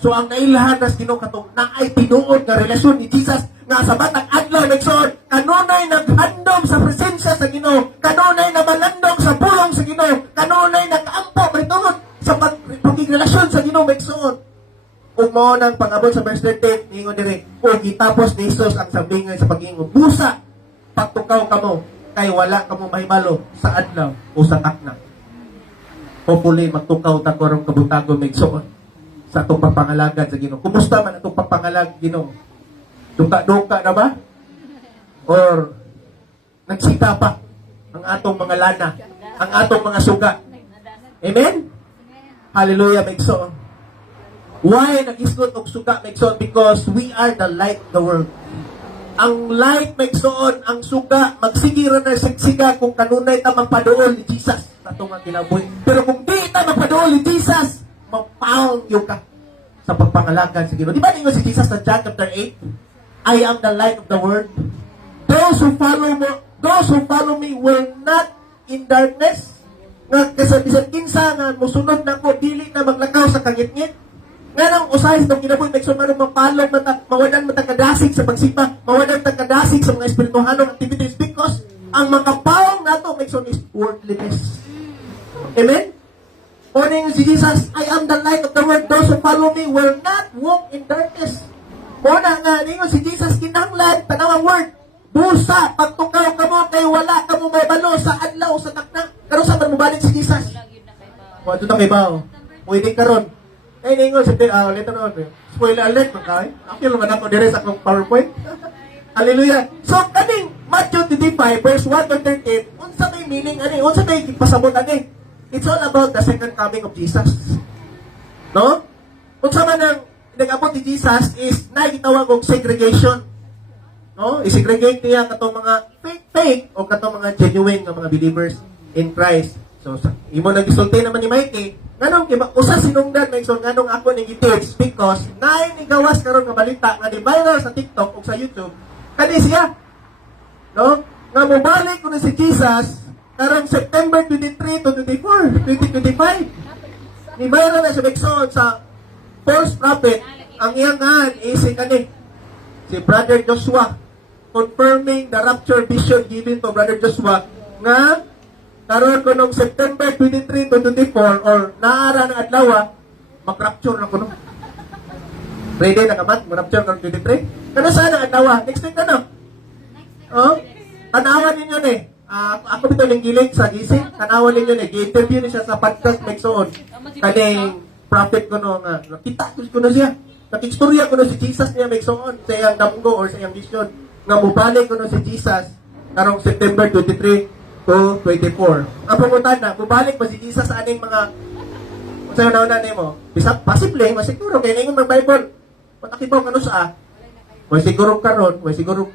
So ang nailahan nas Ginoo katong naay tinuod nga relasyon ni Jesus nga sa batang adlaw Migson, kanunay naghandom sa presensya sa Ginoo, kanunay namalandong sa pulong sa Ginoo, kanunay nakaampo mahitungod sa pagrelasyon sa Ginoo Migson. Ug mao nang pag-abot sa verse 13, ingon diri, ug gitapos ni Jesus ang sambingay sa pag-ingon, busa pagtukaw kamo kay wala kamo mahibalo sa adlaw o sa takna. Hopefully magtukaw ta karong kabutagon Migson sa itong papangalagad sa Ginoo. Kumusta man itong papangalag Ginoo? Duka-duka na ba? Or nagsita pa ang atong mga lana, ang atong mga suga? Amen? Hallelujah, Migson. Why nag-isgot og suga, Migson? Because we are the light of the world. Ang light, Migson, ang suga, magsigira na sigsiga kung kanunay ta magpaduol ni Jesus sa itong mga kinabuhi. Pero kung di ta magpaduol ni Jesus, mapaong yung ka sa pagpangalagan sa Ginoo. Di ba ninyo si Jesus sa John chapter 8? I am the light of the world. Those who follow me will not in darkness. Nga kasabisan kinsa nga musunod na ko, dili na maglakaw sa kangit-ngit. Nga nang usahay sa kinabuhi, Migson, mapalong mawadan matagkadasig sa pagsipa, mawadan matagkadasig sa mga espirituhanong activities because ang makapaong nato, Migson, is worldliness. Amen? O si Jesus, I am the light of the world. Those who follow me will not walk in darkness. O nga, ninyo si Jesus kinahanglan, tanawang word, busa, pagtukaw ka mo, kay wala ka mo may balo sa adlaw, sa takna. Karon sa man mo balik si Jesus? O, ito na kay bao. Pwede karon. Ay, ninyo, later on, spoiler alert, makay. Actually, naman ako dire sa akong PowerPoint. Hallelujah. So, kaning Matthew 25, verse 1 to 13, unsa may meaning ani unsa tay pasabot ani? It's all about the second coming of Jesus. No? Unsa man ang nag-abot ni Jesus is gitawag og segregation. No? I-segregate niya katong mga fake o katong mga genuine nga mga believers in Christ. So imo nagisulti naman ni Mikey, nganong usa sinungdan may son nganong ako ning i-teach because naay ni gawas karon nga balita nga di-viral sa TikTok o sa YouTube kani siya. No? Nga mobalik ko na si Jesus karong September 23 to 24, 2025. Ni viral na si Bexon sa false prophet. Ang iyang is si kani si Brother Joshua confirming the rapture vision given to Brother Joshua nga karon ko nung September 23 to 24 or naara ng adlaw mag-rapture na ko no. Ready na ka man? Mag-rapture ka 23? Kano saan ang adlaw? Next week na no? Oh? Tanawan ninyo ni. Ako bito ning gilig sa gising. Tanawan ninyo ni. Gi-interview ni siya sa podcast Mexon. Kaning prophet ko no nga. Nakita ko na siya. Nakistorya ko na si Jesus niya Mexon sa iyang damgo or sa iyang vision. Nga mubalik ko na si Jesus karong September 23 to 24. Ang pangutan na, mubalik ba si Jesus sa aning mga sa'yo na mo? Bisa, possible, masiguro, kaya ngayon ng Bible, matakibaw ka no sa may siguro karon, may siguro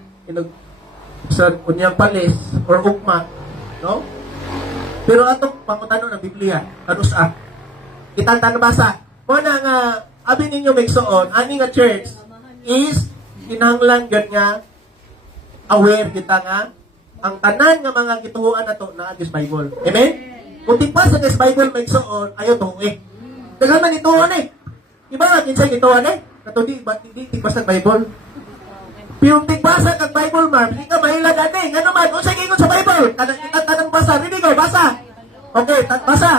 sa unyang palis or ugma, no? Pero atong pangutan ng Biblia, ano sa kitang tanabasa, mo na nga, abi ninyo Mexon, ani nga church is kinahanglan gad nga aware kita nga ang tanan nga mga gituhuan nato na sa Bible. Amen? Kung di pa sa Bible may soon, ayaw tuhuin. Dagan man ituhuan eh. Iba nga kinsay gituhuan eh. Kato di tigbasa Bible. Pero tigbasa kag Bible man, hindi ka mahilad ate. Nga naman, kung sa gingon sa Bible, tanang basa, hindi ko, basa. Okay, basa.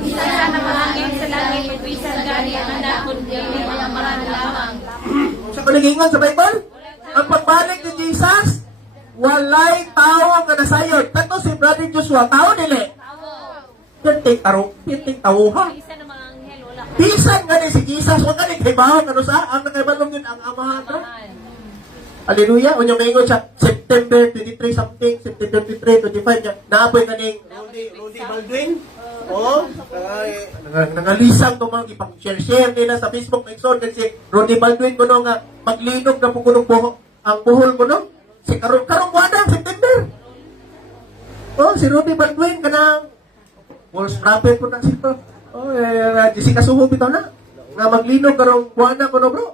Isa na mahangin sa langit, isa gani ang anak kundi mga marami lamang. Sa panagingon sa Bible, ang pagbalik ni Jesus, walay tao nga nasayod. Tato si Brother Joshua, tao dili. Pinting tao ha. Isa na mga anghel, wala. Bisan nga ni si Jesus, wag ka ni kay bahaw, ano sa, ang nakaibalong yun, ang amahan. No? Hallelujah. Unyong ngayon sa September 23 something, September 23, 25, naapoy ka ning Rudy Baldwin. Oh, nangalisang to mga ipang-share nila sa Facebook Mexon kasi Rudy Baldwin ko nga maglinog na po kunong buho ang buhol ko no. Si karong wala September. Oh, si Rudy Baldwin kanang false prophet po na sito. Oh, Jessica Suho bitaw na. Nga maglinog karong wala ko no bro.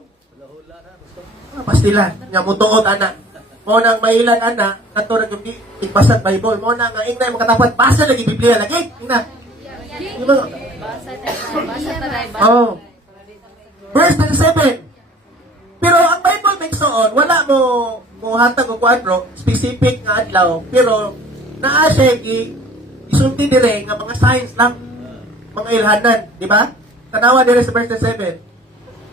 Pastila, nga mutuot ana. Mo nang mailan ana, kadto ra gyud igbasa Bible. Mo na nga ingay makatapat basa lagi Biblia lagi. Ingna. Oh. Verse 37. Pero ang Bible Mexon, wala mo hatag og kwadro specific nga adlaw, pero naa siya isulti dire nga mga signs lang, mga ilhanan, di ba? Tanawa dire sa verse 7.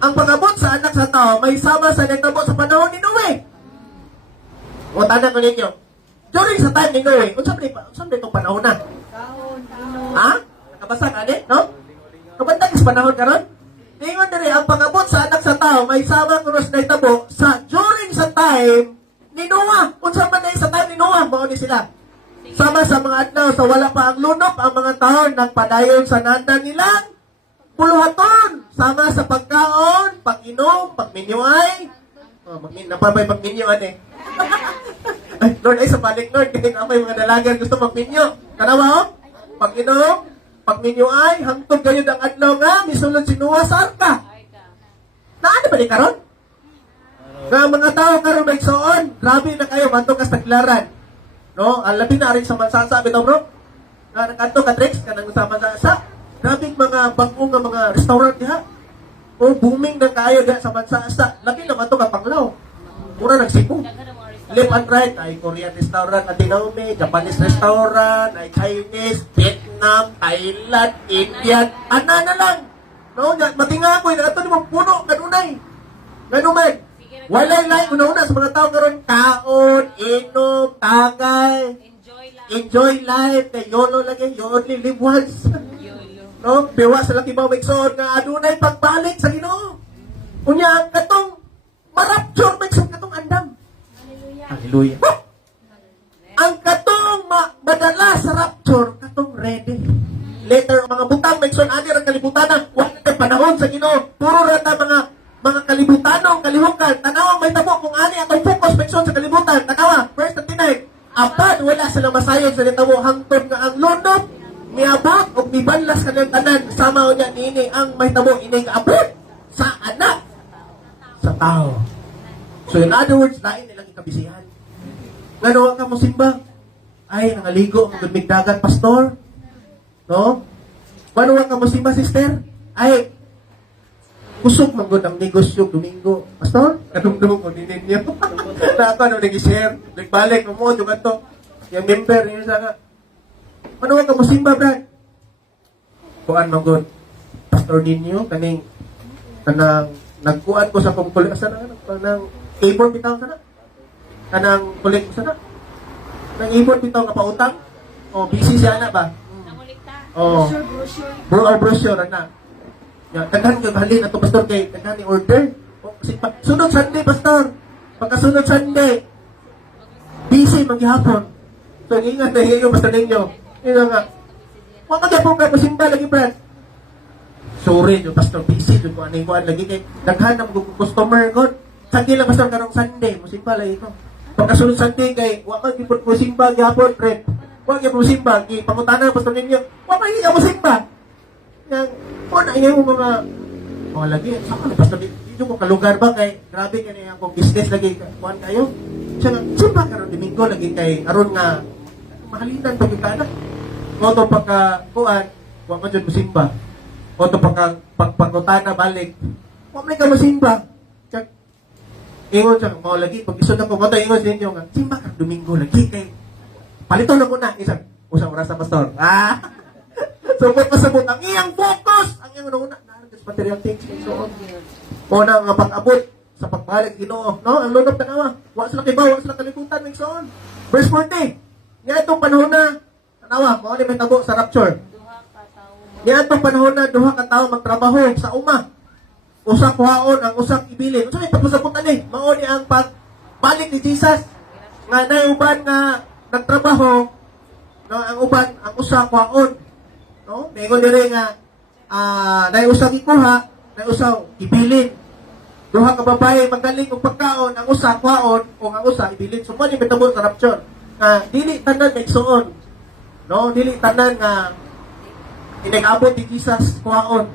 Ang pag-abot sa anak sa tao may sama sa nagtabo sa panahon ni Noe. O tanan ko ninyo. During sa time ni Noe, unsa ba itong panahon na? Ha? Nakabasa ka din, no? Kabantag is panahon karon? Tingnan dire ang pag-abot sa anak sa tao may sama kuno sa nagtabo sa during sa time ni Noah. Unsa man sa time ni Noah, mao ni sila. Sama sa mga adlaw sa wala pa ang lunop ang mga taon ng padayon sa nanda nilang puluhaton, sama sa pagkaon, pag-inom, pagminyuay. Oh, napabay pagminyuan eh. Ay, Lord, ay sa balik, Lord, kaya nga may mga dalagan gusto magminyo. Kanawa, oh? Pag-inom, pagminyuay, hangtod kayo ng adlaw nga, misulod si Noah sa arka. Naano ba ni karon? Nga mga tao karon may soon, grabe na kayo, manto kas taglaran. No, ang labi na rin sa mansasa, bitaw bro. Nga nagkanto ka tricks, kanang sa mansasa. Grabing mga bangong nga mga restaurant diha. O booming na kayo diha sa mansasa. Labi naman ito kapanglaw. Mura nagsipo. Left and right, ay Korean restaurant, Atinaume, Japanese restaurant, ay Chinese, Vietnam, Thailand, Indian, ana na lang. No, matinga ko, ito ni mong puno, ganunay. Ganunay. Walay lang, una-una sa mga tao karon kaon, inom, tagay, enjoy life, kay YOLO lagi, you only live once. No, biwa sa laki mga Mexon nga adunay pagbalik sa Ginoo. Unya katong marapture Mexon katong andam. Hallelujah. Ang katong madala sa rapture, katong ready. Later, mga butang, may son, ani ang kalibutan wala na panahon sa Ginoo. Puro rata mga kalibutanong, kalihukan. Tanawang may tabo kung ani atong focus, may son sa kalibutan. Tanawa, verse 39. Apan, wala silang masayon sa nitabo hangtod nga ang lundok, miabot, o mibanlas kanyang tanan. Sama o niya nini ang may tabo, ining abot sa anak, sa tao. So in other words, lain nilang ikabisihan. Ngano ka mo simba? Ay, nangaligo ang gudmig dagat, pastor. No? Ngano ka mo simba, sister? Ay, kusog man gud ang negosyo Domingo. Pastor, kadumdum ko din ninyo. Na ako ano nag-share, nagbalik mo yung ato. Yung member niyo sa nga. Ngano ka mo simba, Brad? Kuan man gud. Pastor ninyo kaning kanang nagkuan ko sa kongkol asa na kanang ibon bitaw sana. Kanang kulit sana. Nang ibon bitaw nga pautang. O busy siya na ba? Oh. Brochure na. Ya, daghan yung halin ato pastor kay daghan ni order. O kasi sunod Sunday pastor. Pagkasunod Sunday busy maghapon. So ingat na hiyo pastor ninyo. Ina nga. Wa magyapon ka pasimba lagi brad. Sorry, yung pastor busy jud ko anay kuan lagi kay daghan ang customer god. Sige lang pastor karong Sunday, musimba lagi ko. Pagkasunod Sunday kay wa man gipon mo simba gyapon friend. Wa gyapon mo simba gi pangutana pastor ninyo. Wa man gyapon mo simba. Yang na ingay mo mga lagi. Saan ka pastor dito mo kalugar ba kay grabe kani ang business lagi kuan kayo. Siya nga simba karon Domingo lagi kay aron nga mahalitan pag kita anak. O to pagka kuan, wa man jud mo simba. O to pagpangutana balik. Wa man ka mo simba. Check. Ingon siya, mo lagi pag isod ako mo to ingon sa inyo nga simba ka Domingo lagi kay palito na ko na usang oras sa pastor. So, kung pasabot ang iyang focus, ang iyang una, narin sa material things, and so on. Una nga pag-abot sa pagbalik, Ginoo, no? Ang lunop tanawa, wa sila kibaw, wa sila kalibutan, and so on. Verse 40, niya itong panahon na, tanawa, kung ano may tabo sa rapture. Niya itong panahon na, duha ka tao magtrabaho sa uma. Usak kuhaon, ang usak ibilin. So, may pagpasabutan eh, mauni ang pagbalik ni Jesus. Nga na uban nga nagtrabaho, no? Ang uban, ang usak kuhaon. No? Nego dire nga dahil usaw ikuha, dahil usaw ibilin. Duha ka babae magaling og pagkaon, ang usa kwaon o ang usa ibilin. So mo ni metabol sa rapture. Dili tanan nagsuon. No, dili tanan nga inag-abot ni Jesus kwaon.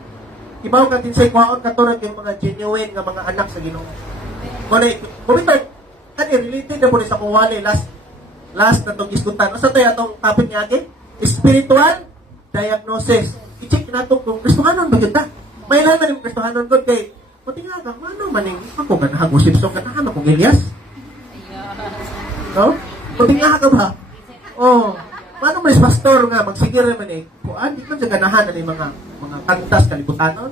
Ibaw ka din say kwaon katulad yung mga genuine nga mga anak sa Ginoo. Kumita kani related na po sa kuwali last na itong iskutan. Asa tayo itong topic niya again? Spiritual diagnosis. I-check natin kung Kristohanon ba yun ta? May naman yung Kristohanon ko kay puti nga ka, ano maning ako ganahan mo Simpson, ganahan akong Elias? No? Puti nga ka ba? Oh, paano may pastor nga magsigir naman eh? Kuan, di man siya ganahan na mga kantas kalibutanon?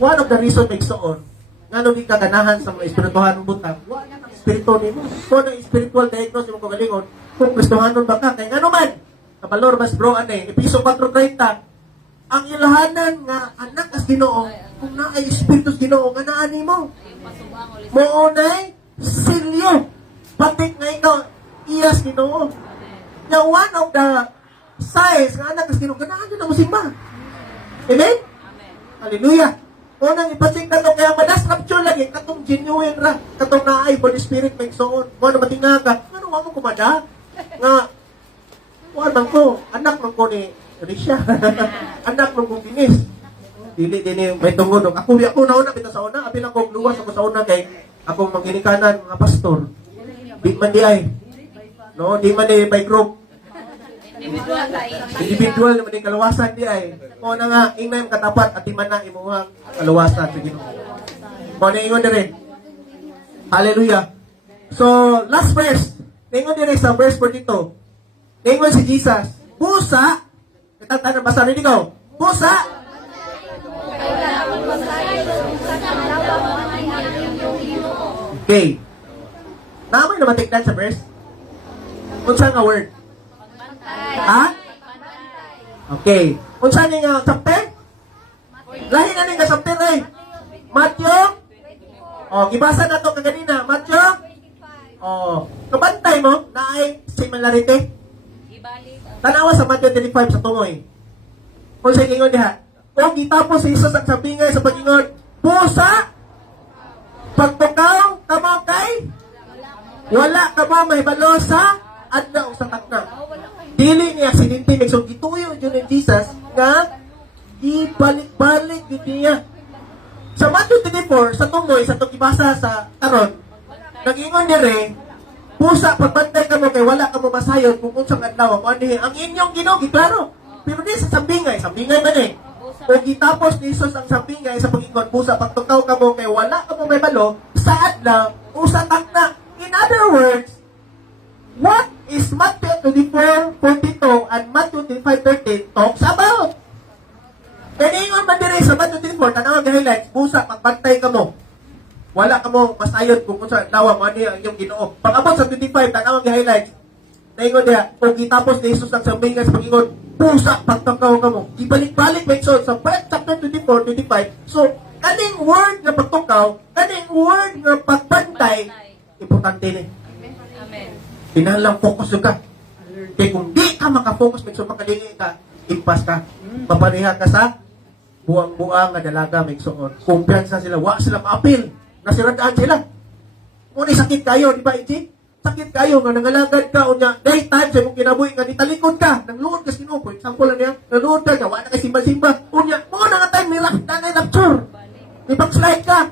One of the reason may soon, nga nung di ka ganahan sa mga espirituhanong butang, wala ng espiritu ni mo. Kung ang spiritual diagnosis mo kagalingon, kung Kristohanon ba ka, kaya nga naman, kabalor mas bro Episo 4:30 ang ilahanan nga anak as Ginoo kung naay espiritus Ginoo nga naa nimo mo nay silyo patik nga ikaw iyas Ginoo na one of the signs nga anak as Ginoo ganahan na mo simba. Amen. Hallelujah. Unang ipasing kato kaya madas rapture lagi katong genuine ra katong naay Holy Spirit may soon mo na matinga ka ano wa mo kumada nga man ko, anak man ko ni Risha. Anak man ko Binis. Dili din may tungod. Ako nauna bitaw sa una, apil ako luwas ako sa una kay akong manginikanan mga pastor. Di man di ay. No, di man di by group. Individual naman di kalawasan di ay. O na nga ingna yung katapat at iman na imuhang kalawasan sa Ginoo. Mo na ingon dire. Hallelujah. So, last verse. Ingon dire sa verse 42. Ingon si Jesus, busa, itatana basa rin ikaw, busa, okay, naman na matignan sa verse, unsa nga word, ha? Okay, unsa nga chapter, lahi na nga chapter eh, Matthew, gibasa na to kaganina, Matthew, Oh, kabantay mo na ay similarity. Ibalik. Tanawa sa Matthew 25 sa tungoy. Kung sa ingon diha, o gitapos si Jesus ang sabingay sa pag-ingon, pusa, pagtukaw, kamo kay, wala ka mo may balo sa adlaw sa takna. Dili ni aksidente may so gituyo yun ni Jesus nga ibalik-balik yun niya. Sa Matthew 24, sa tungoy, sa tukibasa sa taron, nag-ingon niya rin, pusa, pagbantay ka mo kay wala ka mo masayon kung unsang adlaw mo anihin. Ang inyong Ginoo giklaro. Pero di sa sambingay man eh. O gitapos ni Jesus ang sambingay sa pag-ingon, pusa, pagtukaw ka mo kay wala ka mo may balo sa adlaw o sa takna. In other words, what is Matthew 24:42 and Matthew 25:13 talks about? Kaningon man diri sa Matthew 24, tanawang highlights, pusa, pagbantay ka mo. Wala ka mo masayon kung sa adlaw mo ani ang iyong Ginoo. Pag-abot sa 25, tanawang highlights. Naingon diha, kung gitapos ni Jesus ang sambingay sa pag-ingon, pusa, pagtukaw ka mo. Ibalik-balik may so sa chapter 24, 25. So, kaning word nga pagtukaw, kaning word nga pagbantay, importante ni. Amen. Pinalang focus ka. Kaya kung di ka makafocus, may makalingi ka, impas ka. Papariha ka sa buang-buang nga dalaga, may suon. Kumpiyansa sila, wa sila maapil. Nasiradaan sila. Muna sakit kayo, di ba, Iji? Sakit kayo, nga nangalagad ka, o niya, daytime sa mong kinabuhi, nga nitalikod ka, nagluod ka sinupo, example lang niya, nagluod ka, wala ka simba-simba, o niya, muna nga time, may rapture. May pag-slide ka.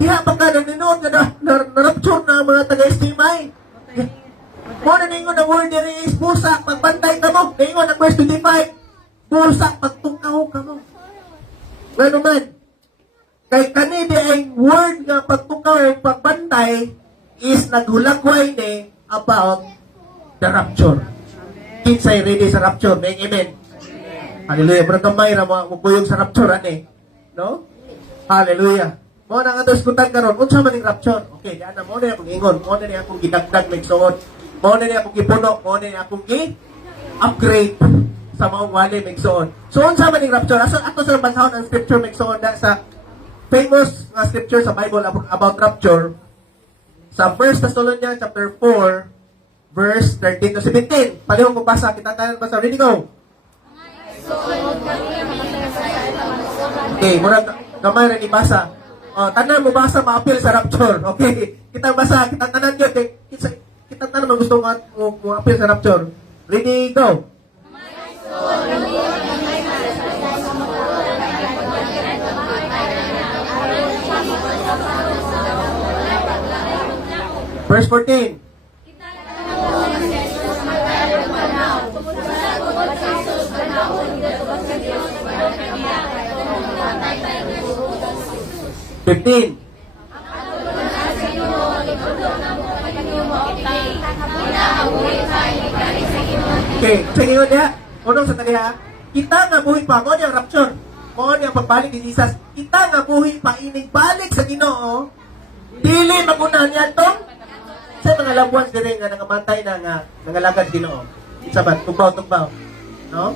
Diha pa ka, nag-ninood ka na rapture na mga taga-estimay. Muna ningon ang word there is, pusa, magbantay ka mo. Ningon ang verse 25, pusa, pagtukaw ka mo. Ano man, kay kanidi ay word nga pagtukaw, pagbantay, is naghulagway ni about the rapture. Kinsay ready sa rapture, may amen. Hallelujah. Pero kamay na mabuyog sa rapture, ane. No? Hallelujah. Mo na nga ito iskutan karon, unsa man yung rapture? Okay, diyan na mo na akong ingon, mo na niya akong gidagdag may suot, mo na niya akong gipuno, mo na niya akong gi-upgrade sa maong wali may suot. So, unsa man yung rapture? Ato sa basahon ang scripture may suot na sa famous nga scripture sa Bible about rapture. Sa 1 Thessalonians chapter 4, verse 13 to 17. Palihong kong basa, kita tayo basa. Ready, go! Okay, muna kamay rin ibasa. Tanan mo basa, ma-appeal sa rapture. Okay, kita basa, kita tanan yun. Kita tanan mo gusto mo appeal sa rapture. Ready, go! Verse 14. Fifteen. Okay, sige ko niya. Unong sa taliha, kita nga buhi pa, mo niyang rapture. Mo niyang pagbalik ni Jesus. Kita nga buhi pa, inigbalik sa Ginoo. Dili magunahan niya itong sa mga labuan dire nga nangamatay na nga nangalagad Ginoo. Sabat, tugbaw. No?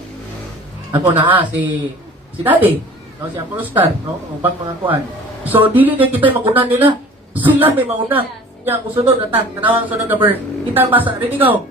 Ako na si Daddy, no, si Apolostar, no, ubang mga kuan. So dili din kita magunahan nila. Sila may mauna. Nya usunod na ta, kanawang sunod na verse. Kita basa, ready go.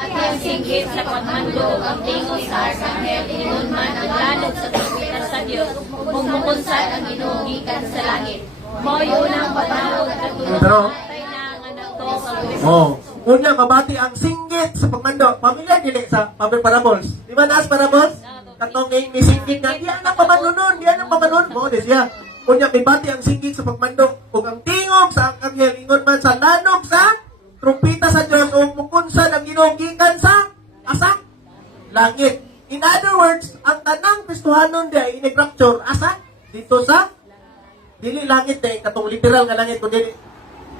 Ang singgit sa pagmando, ang tingog sa arkanghel, ingon man ang lalog sa tuwitan sa Diyos, kung mukunsad ang ginugikan sa langit. Mo'y unang panahon at Pero, patay na ang anak ko sa oh, unya kabati ang singgit sa pagmando. Pamilya dili sa parables. Di ba naas parables? Katong ni singgit nga, diyan ang pamanunon, mo di siya. Unya bati ang singgit sa pagmando, ug ang tingog sa arkanghel ingon man sa lanog sa trumpita sa Diyos o mukunsan ang ginugikan sa asa? Langit. In other words, ang tanang Kristohanon di ay inag-rapture asa? Dito sa dili langit eh, katong literal nga langit kundi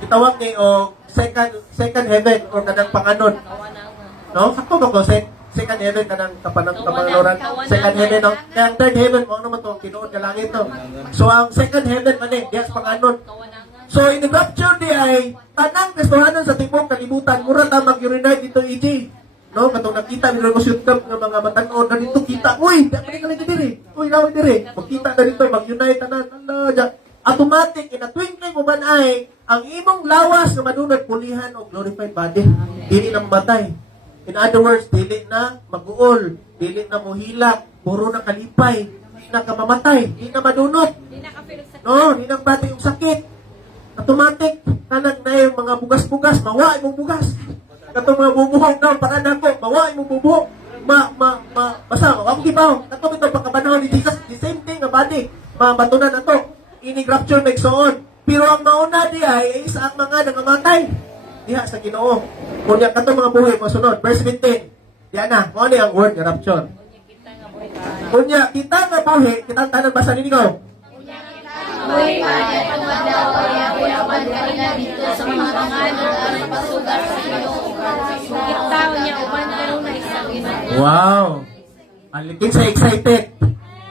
itawag ni o second heaven or kanang panganon. No? Sakto ba ko? Second heaven kanang kapanaluran. Second heaven, no? Kaya ang third heaven, mo naman to, kinuod nga langit, no? So, ang second heaven, man eh, diyan sa panganon. So, in the rapture di ay, tanang Kristohanon sa tibok kalibutan, mura ta mag-urinate dito, EJ. No? Katong nakita, nila mo shoot cup ng mga matanon, na dito kita, uy, di ka lagi diri. Uy, nawin diri. Magkita na dito, mag-unite, tanan, ala, automatic in a twinkling of an eye ang imong lawas nga madunot pulihan o glorified body. Dili na mamatay. In other words, dili na maguol, dili na mohilak, puro na kalipay, di na kamamatay, di na madunot. Di na ka-feel sa No, di na pati yung sakit. Automatic, kanag na yung mga bugas-bugas, mawa imong bugas. Katong mga bubuhok na, para nako, mawa imong bubuhok. Basta, ako kibaw, nato ito pagkabanahon ni Jesus, the same thing, nga body, mabatunan na to. Ini-rapture magsoon. Pero ang mauna di ay isa ang mga nangamatay. Diha sa Ginoo. Kunya kato mga buhay mo sunod. Verse 15. Diyan na. Mo ni ang word nga rapture. Kunya kita nga buhay, kita tanan basa ni ko. Uy, kaya pagmadaw, kaya uyawan ka nila dito sa mga panganod at pasugar sa Ginoo. Itaw niya uban karon na isang Ginoo. Wow. Alikin sa excited.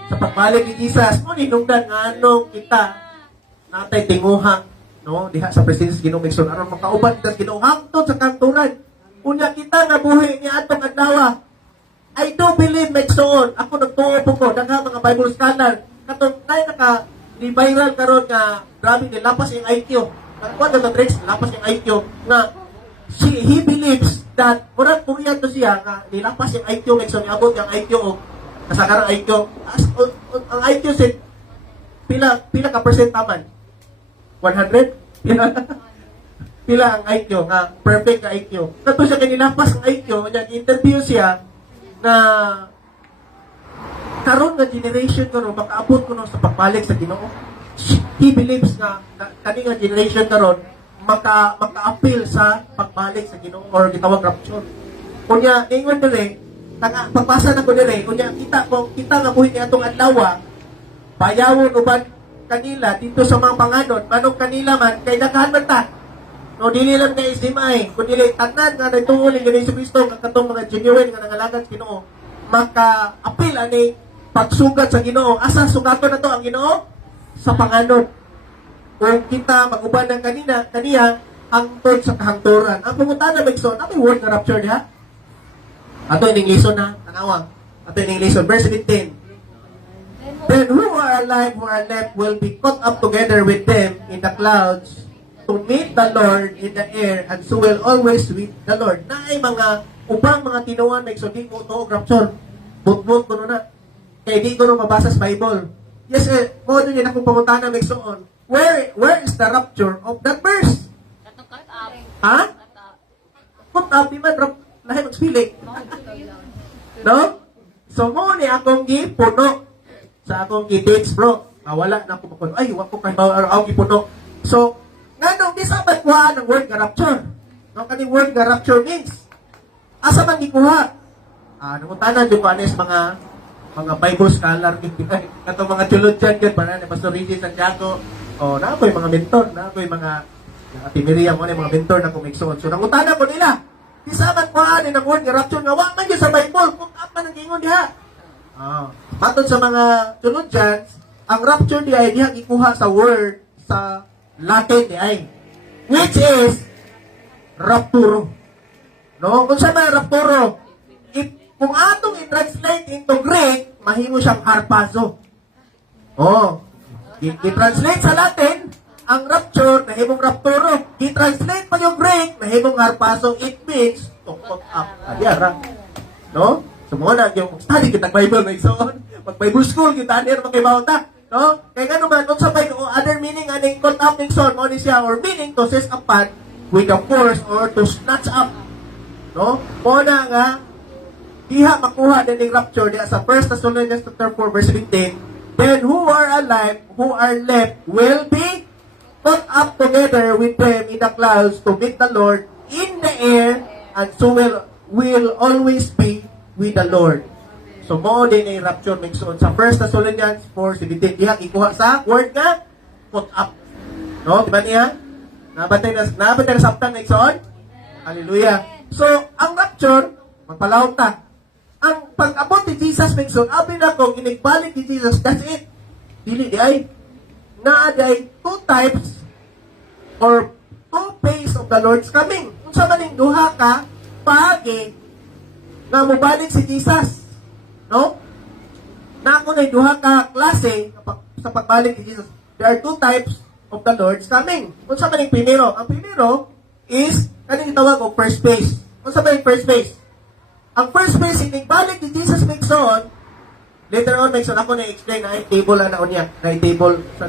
Sa pagbalik ni Jesus, mo ninungdan nga anong kita natay tinguhang, no? Diha sa presensya Ginoo Migson aron makauban ta Ginoo hangtod sa kanturan. Unya kita nga buhi ni atong adlaw. I do believe Migson. Ako nagtuo po ko dagha mga Bible scholar katong tay naka di viral karon nga grabe ni lapas yung IQ. Kuan ta tricks lapas yung IQ nga he believes that murag Korean to siya nga nilapas yung IQ Migson abot yung IQ o kasagarang IQ. Ang IQ set pila ka percent taman? 100? Pila ang IQ nga perfect ka IQ. Kato siya kanilapas ang IQ, niya interview siya na karon nga generation karon makaabot kuno sa pagbalik sa Ginoo. He believes na kani nga generation karon maka-appeal sa pagbalik sa Ginoo or gitawag rapture. Kunya ingon dire pagpasa na ko dire, kunya kita nga buhi ni atong adlaw, bayawon uban kanila dito sa mga panganod, manong kanila man kay daghan man ta. No dili lang kay SDMI, kun dili tanan nga nagtuon ni Jesu Kristo nga katong mga genuine nga nangalagad sa Ginoo, maka-appeal ani pagsugat sa Ginoo. Asa sugaton nato ang Ginoo? Sa panganod. Kung kita maguban ng kaniya hangtod sa kahangturan. Ang pangutana Migson, ano yung word nga rapture diha? Ato in English na, tanawa. Ato in English, verse 15. Then who are alive, who are left, will be caught up together with them in the clouds to meet the Lord in the air, and so will always with the Lord. Na ay mga upang mga tinuan, Migson, di ko to rapture. But-but ko na. Kaya di ko na mabasa sa Bible. Yes, mo doon yun akong pangutana, Migson. Where is the rapture of that verse? Cut up. Ha? Put up, di man, lahi magspili. No? So, mo ni akong gipuno sa akong gi-dates, bro. Wala na ako makuno. Ay, wako kay ako gipuno. So, nganong di sabat kuha ng word nga rapture. No, kaning word nga rapture means asa man gikuha? Nangutanan jud ko anes mga Bible scholar kato mga tulod dyan gud para ni Pastor Reggie Santiago. Na ako'y mga mentor, na ako'y mga Ate Miriam, mga mentor na kumikson. So, nangutanan ko nila. Di sabat kuha ni ng word nga rapture nga wa man gyud sa Bible. Kung apa nang gingon diha. Matod sa mga tulod dyan, ang rapture di ay diha gikuha sa word sa Latin di ay, which is rapturo. No? Kung sa mga rapturo, kung atong i-translate into Greek, mahimo siyang harpazo. I-translate sa Latin, ang rapture, nahimong rapturo. I-translate pa yung Greek, nahimong harpazo. It means, to put up. Adiyara. No? So, muna, yung study kita Bible, may son. Mag-Bible school, kita anir, makibaw ta. No? Kaya nga naman, kung sabay, other meaning, aning caught up ng son, mo ni siya, or meaning, to seize upon, with a force, or to snatch up. No? Muna nga, diha makuha din ng rapture, diha sa 1 Thessalonians 4, verse 15, then who are alive, who are left, will be caught up together with them in the clouds to meet the Lord in the air, and so will always be with the Lord. So, mo din ay rapture Migson sa 1 Thessalonians 4:17. Diha ikuha sa word nga caught up. No, di ba niya? Nabatay na sabtang Migson? Hallelujah. So, ang rapture, magpalawag ta. Ang pag-abot ni Jesus Migson, abi na kong inigbalik ni Jesus, that's it. Dili di ay naaday two types or two phase of the Lord's coming. Kung sa maning duha ka, paagi na mubalik si Jesus. No? Na ako na duha ka klase sa pagbalik ni Jesus. there are two types of the Lord's coming. Kung sa maning primero, ang primero is, kaning tawag o first phase. Kung sa maning first phase, ang first phase, inigbalik ni Jesus Nixon, later on, Nixon, ako na-explain na yung table na niya, na yung table, sa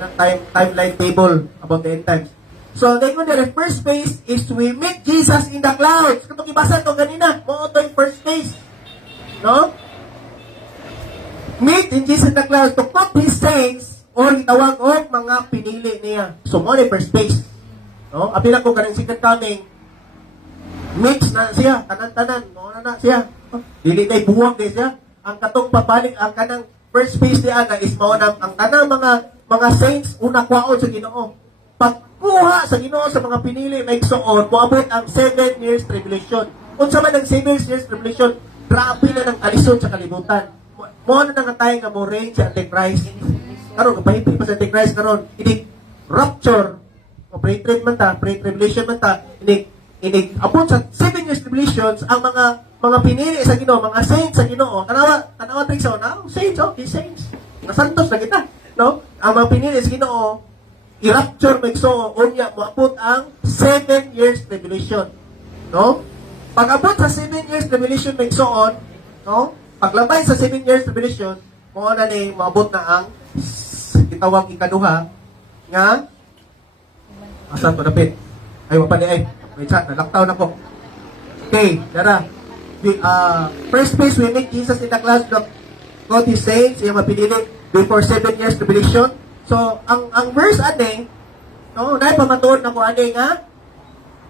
timeline table about the end times. So, then kung the first phase is we meet Jesus in the clouds. Kung ibasa ito ganina, mo ito yung first phase. No? Meet in Jesus in the clouds to put His saints or itawag o mga pinili niya. So, mo na yung first phase. No? Apila ko kanang second coming, mix na siya, tanan-tanan, mo na siya. Dili tayo buwag din siya. Ang katong pabalik, ang kanang first phase niya na is mo na, ang kanang mga saints, una kwaon sa Ginoo. Pagkuha sa Ginoo sa mga pinili, may iksoon, moabot ang 7 years tribulation. Kung sa man ang 7 years tribulation, grabe na ng alisod sa kalibutan. Mo na nga tayo nga mo reign sa Antichrist. Karon kapahipi pa sa Antichrist karon. Ini rapture o pre-tribulation man ta. Ini abot sa 7 years tribulations ang mga pinili sa Ginoo, mga saints sa Ginoo. Tanawa tricks na, saints, okay, saints. Nasantos na kita, no? Ang mga pinili sa Ginoo, i-rapture magso unya moabot ang 7 years tribulation, no? Pag abot sa 7 years tribulation magsoon, no? Paglabay sa 7 years tribulation, mo na ni moabot na ang itawag ikaduha nga asa to dapit. Ay mapali ay. May chat na lockdown ako. Okay, dara. First phase we make Jesus in the clouds of God His saints, yung mapilili before 7 years tribulation. So, ang verse ane, no, dahil pamatuon na ko ane nga,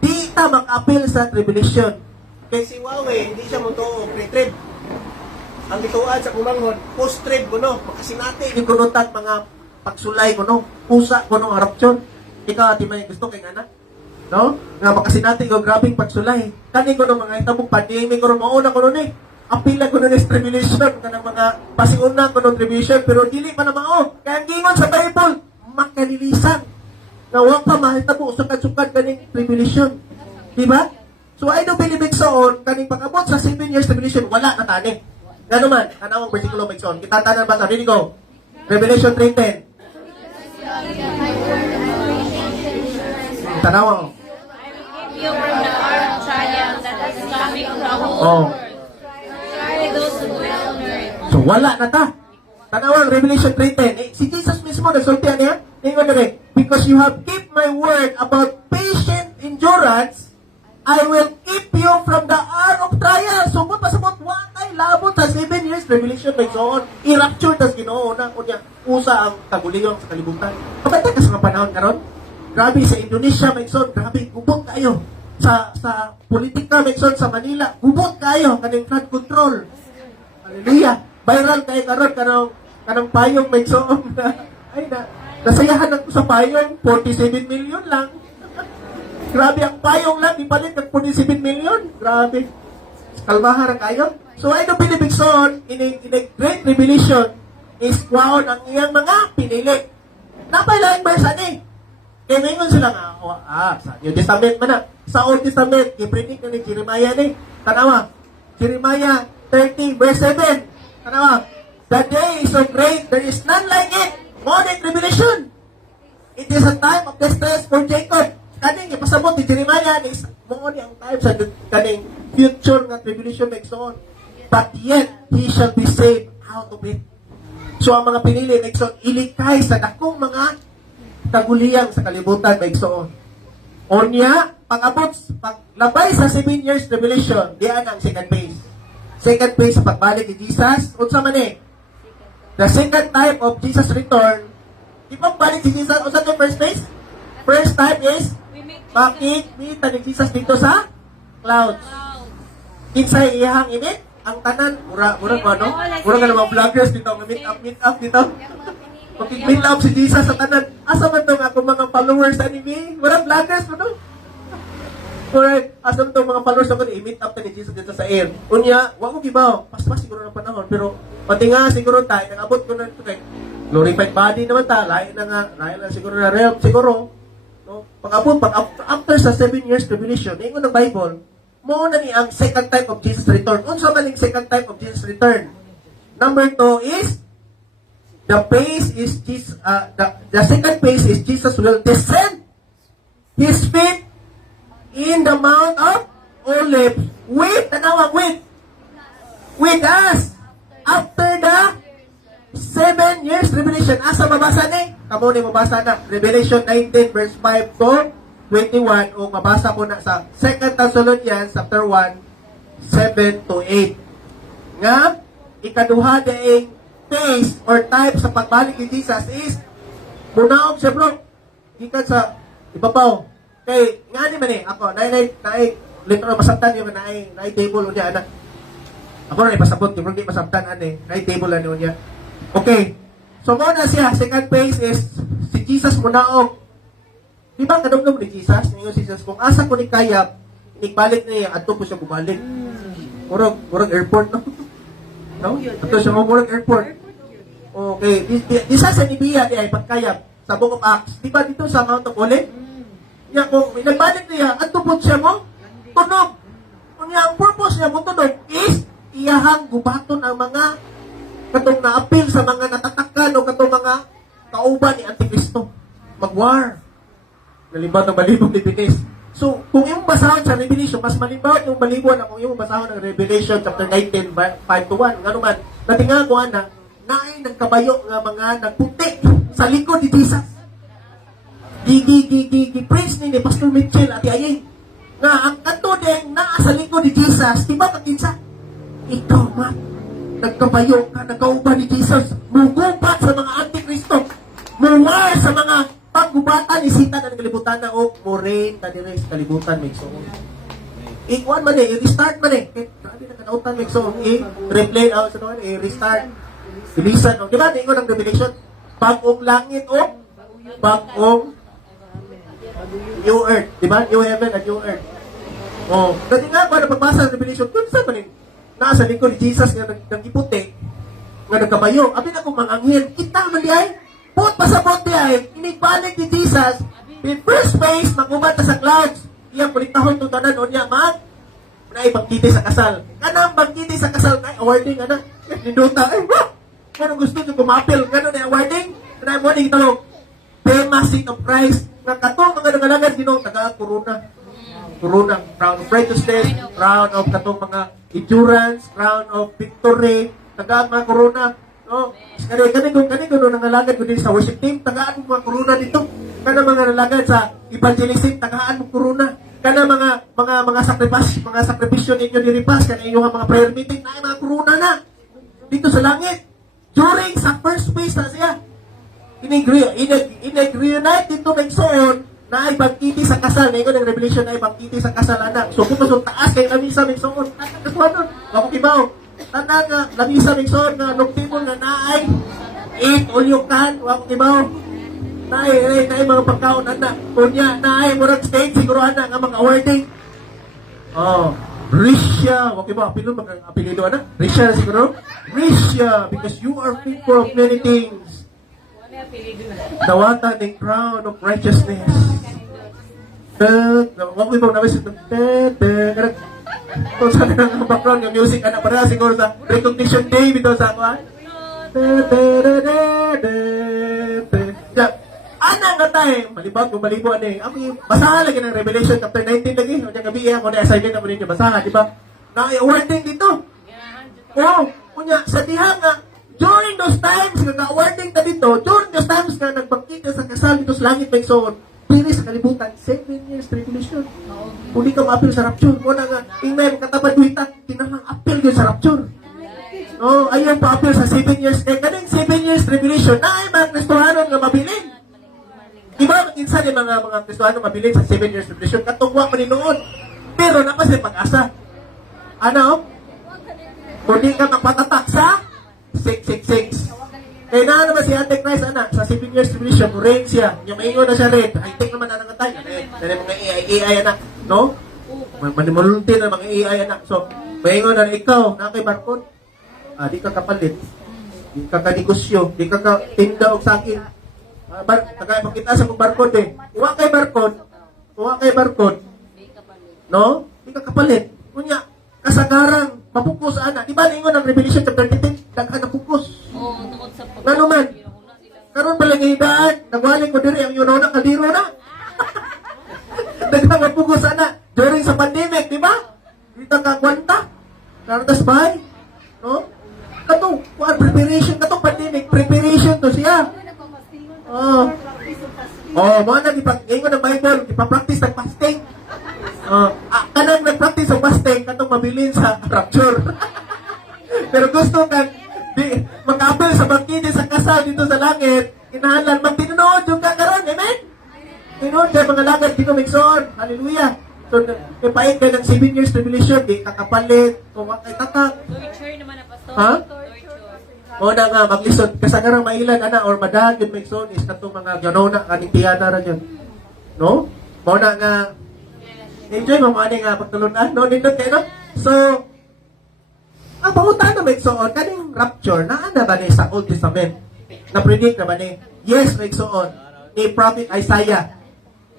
di ta mag-appeal sa tribulation. Kaya si Huawei, hindi siya mutuo, pre-trib. Ang ituan sa kumangon, post-trib ko no, makasinati, di kunutan mga pagsulay ko no, pusa ko no, rapture. Ikaw, ati man gusto kay anak. No? Nga makasinati ko, grabing pagsulay. Kani ko no, mga itabong pandemic ko no, mauna ko no eh. Apila ko nun is tribulation, kanang mga pasiuna ko ng tribulation, pero dili pa na mao. Kaya ang gingon sa Bible, makalilisan. Na huwag pa mahitabo, sukad-sukad kaning tribulation. Diba? So I do believe it soon, kaning pag-abot sa 7 years tribulation, wala na tani. Gano man, kanawang versikulo may son. Kita tanan ba ta? Ready go. Revelation 3:10. Tanawa. Give you from the hour of trial that is coming to the whole Oh. world. Those who dwell on earth. So wala na ta. Tanawang Revelation 3:10. Si Jesus mismo nagsultihan niya. Ingon na rin, because you have kept my word about patient endurance, I will keep you from the hour of trial. So mo pasabot watay labot sa 7 years Revelation may soon. I-rapture tas Ginoo na kunya usa ang kaguliyon sa kalibutan. Kabantay ka sa mga panahon karon. Grabe sa Indonesia may soon, grabe gubot kayo. Sa politika may soon sa Manila, gubot kayo kaning flood control. Hallelujah. Viral kayo karon kanang payong may soon. Ay na nasayahan ako sa payong 47 million lang. Grabe ang payong lang ipalit ng 47 million. Grabe. Kalmahan kayo. So I don't believe it son in a great revelation is wow ang iyang mga pinili. Napailaing verse ani. Kaya ngayon sila nga, sa New Testament man na. Sa Old Testament, i-predict na ni Jeremiah ni. Tanawa, Jeremiah 30 verse 7. Tanawa, the day is so great, there is none like it. Morning tribulation. It is a time of distress for Jacob. Kaning ipasabot ni Jeremiah is mo ni ang time sa kaning future nga tribulation next on. But yet, he shall be saved out of it. So ang mga pinili next on, ilikay sa dakong mga kaguliyang sa kalibutan may igsoon. Onya, paglabay sa 7 years tribulation, diyan ang second phase. Second phase sa pagbalik ni Jesus, unsa man eh? The second time of Jesus return, di ba balik si Jesus, unsa the first phase? First time is, makikita ni Jesus dito sa clouds. Kinsay iyahang imit, ang tanan, mura ko ano? Mura ka mga vloggers dito, meet up dito. Pag-meet up si Jesus sa tanan, asa man itong ako mga followers sa anime? Walang vloggers mo no? Correct. Asa man itong mga followers ako i-meet up ta ni Jesus dito sa air. Unya, wag mo gibaw. Pas-pas siguro ng panahon. Pero, pati nga siguro tayo, nag-abot ko na ito kay glorified body naman ta. Lain na siguro na realm. Siguro, no? Pag-abot, after sa 7 years tribulation, ingon ng Bible, mo na ni ang second time of Jesus return. Unsa man ang second time of Jesus return? Number 2 is, The phase is Jesus, the second phase is Jesus will descend His feet in the Mount of Olives with us after the 7 years tribulation. Asa mabasa ni? Kamo ni mabasa na Revelation 19 verse 5 to 21 o mabasa ko na sa 2 Thessalonians chapter 1 7 to 8. Nga ikaduha daing phase or type sa pagbalik ni Jesus is munaog siya bro. Gikan sa ibabaw. Kay nga ni man ako naay literal masabtan yung naay table unya ana. Ako na ipasabot yung hindi masabtan ani. Naay table ani unya. Okay. So mo na siya second phase is si Jesus munaog. Di ba kadugtong ni Jesus? Ningon si Jesus kung asa ko ni kayap igbalik niya adto ko siya bumalik. Murag airport no. No? Ato siya murag airport. Okay. Isa sa nibiya di ay pagkayap sa Book of Acts. Di ba dito sa Mount of Olives? Ya kung nagbalik niya adto po siya mo tunog. Unya ang purpose niya mo tunog is iyahang gubaton ang mga katong na-appeal sa mga natatakan o katong mga kauban ni Antikristo. Mag-war. Nalimbad ng balibog ni Binis. So, kung yung basahon sa Revelation, mas malimbaw yung balibon na kung yung basahon ng Revelation chapter 19, 5 to 1. Nga naman, natinga ko na ay nagkabayo nga mga nagputi sa likod ni Jesus. Praise ni Pastor Mitchell at Yaying. Nga, ang kanto din na sa likod ni Jesus, di ba kakinsa? Ikaw, man. Nagkabayo ka, nagkauban ni Jesus. Mugubat sa mga Antikristo. Muwar sa mga paggubatan, isitan ang kalibutan na o morain, kanire sa kalibutan, may soon. Ikuan man i-restart man Grabe na kanautan, may soon. I-replay out sa noon, i-restart. Bilisan, o. Diba, tingin ko ng Revelation? Bagong langit o bagong new earth. Diba? New heaven and new earth. O. Dati nga, kung ano pagbasa ng Revelation, kung saan man nasa lingkod ni Jesus nga nag-iputi, nga nagkabayo. Abi na kung mga anghel, kita man di ay, put pasabot di ay, inigbalik ni Jesus, in first phase, mag-ubat na sa clouds. Iyang palitahon itong tanan o niya, na ibangkiti sa kasal. Kanang bangkiti sa kasal, na awarding, ninduta, kung gusto nyo kumapil, gano'n na awarding, na mo, nagtalong, Bema Seat of Christ, na katong mga nangalangan, ginong taga-corona. Corona, crown of righteousness, crown of katong mga endurance, crown of victory, tagaan mga corona. No? Kani ko nangalagad ko din sa worship team, tagaan mo mga corona dito. Kana mga nalagad sa evangelism, tagaan mo corona. Kana mga sakripisyo ninyo diripas, kana inyong mga prayer meeting, na mga corona na. Dito sa langit. During sa first phase na siya. Inag-reunite dito ng soon, na ay bangkiti sa kasal. Ngayon ng Revelation na ay bangkiti sa kasal, anak. So, kung masong taas kayo lamisa ng soon, kasuhan nun, wako kibaw. Tanda nga, lamisa ng soon, nga nuktimon na naay, 8 ulyukan, wako kibaw. Naay mga pagkaon, anak. Kunya, naay murag stage, siguro, anak, nga mga awarding. Risha, wako kibaw, apelido, anak. Risha, siguro. Risha, because you are faithful of many things. Dawatan ng crown of righteousness. Wag mo ibang nabis. Kung saan ang background yung music, anak para siguro sa recognition day bito sa ako. Ana nga tayo, malibag kung malibo ako basahan lagi ng Revelation chapter 19 lagi. O dyan gabi ako na assignment na mo ninyo basahan, di ba? Na-awarding dito. Kunya, sa diha nga, during those times, nag-awarding ta dito, during those times nga, nagbangkita sa kasal dito sa langit may soon, pili sa kalibutan, 7 years tribulation. Kung di ka ma-appeal sa rapture, muna nga, ingay, katapat duwitan, tinangang appeal yun sa rapture. Ayaw pa-appeal sa 7 years, kaning 7 years tribulation, na ay mga Kristohanon nga mabilin. Diba, minsan yung mga Kristohanon mabilin sa 7 years tribulation, katungwa man noon. Pero napasay pag-asa. Kung di ka magpatatak sa 666. Kaya na naman si Antichrist, anak, sa 7 years tribulation, rain siya. Yung maingon na siya rin. Ay, take naman na nangatay. Dahil mga AI, anak. No? Manimulunti na mga AI, anak. So, maingon na ikaw, na kay barkod. Di ka kapalit. Di ka kanegosyo. Di ka tinda o sa akin. Magkita sa mong barkod Uwa kay barkod. No? Di ka kapalit. Kunya, kasagaran, mapukos, anak. Di ba, ningon ang Revelation chapter 13? Daghan na pukos. Tungkol sa Nga naman, Karon pala ngidaan, nagwaling ko diri ang yuno na kadiro na. Nagpugos na during sa pandemic, di ba? Dito ka kwanta. Naratas bahay. No? Kato, preparation kato pandemic, preparation to siya. Oh. Oh, mo na ipag-ingon ng Bible, ipa-practice ng fasting. Kanang nag-practice ng fasting katong mabilin sa rapture. Pero gusto kang mag-apel sa bangkite sa kasal dito sa langit, kinahanglan magtinuod yung kakaroon, amen? Tinuod sa mga langit, dito migsoon, hallelujah. So, ipain ka ng 7 years tribulation, di kakapalit, kung kay tatak. Torture naman na, Pastor. Ha? Torture. O na nga, maglisod, kasagarang mailan, ana, or madahan yung migsoon, is katong mga ganona, kaning tiyana rin yun. No? O na nga, enjoy mo mga nga pagtulunan, no? Nindot kayo, no? So, ang pangutan na migsoon, kaning rapture, naana ba ni sa Old Testament? Na-predict na ba ni? Yes, migsoon. Ni Prophet Isaiah.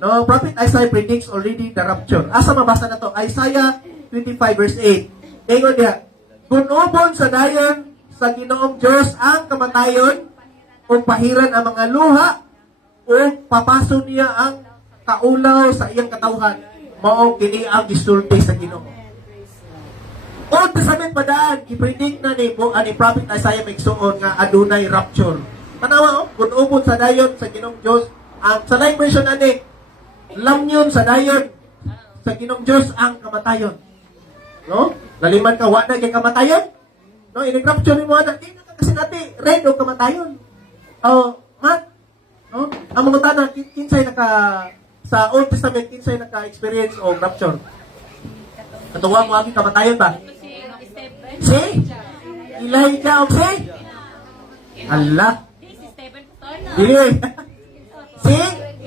No, Prophet Isaiah predicts already the rapture. Asa mabasa na to? Isaiah 25 verse 8. Ingon niya, kunubon sa dayon sa Ginoong Diyos ang kamatayon, o pahiran ang mga luha, o papaso niya ang kaulaw sa iyang katawhan. Mao kini ang gisulti sa Ginoo. Old Testament pa daan, i-predict na ni Prophet Isaiah migsuon nga adunay rapture. Tanawa, kunubon sa dayon sa Ginoong Diyos, ang sa live version ani, lamyon sa dayon sa Ginong Diyos ang kamatayon. No? Laliman ka, wa na kay kamatayon. No? In-rapture mo na, di na kasi natin, red o kamatayon. Oh, Matt, no? Ang mga tanang, kinsay sa Old Testament, kinsay naka-experience o rapture? Katuwa mo aking kamatayon ba? Si? Elijah o si? Allah. Si Stephen, Pastor. Dili. Si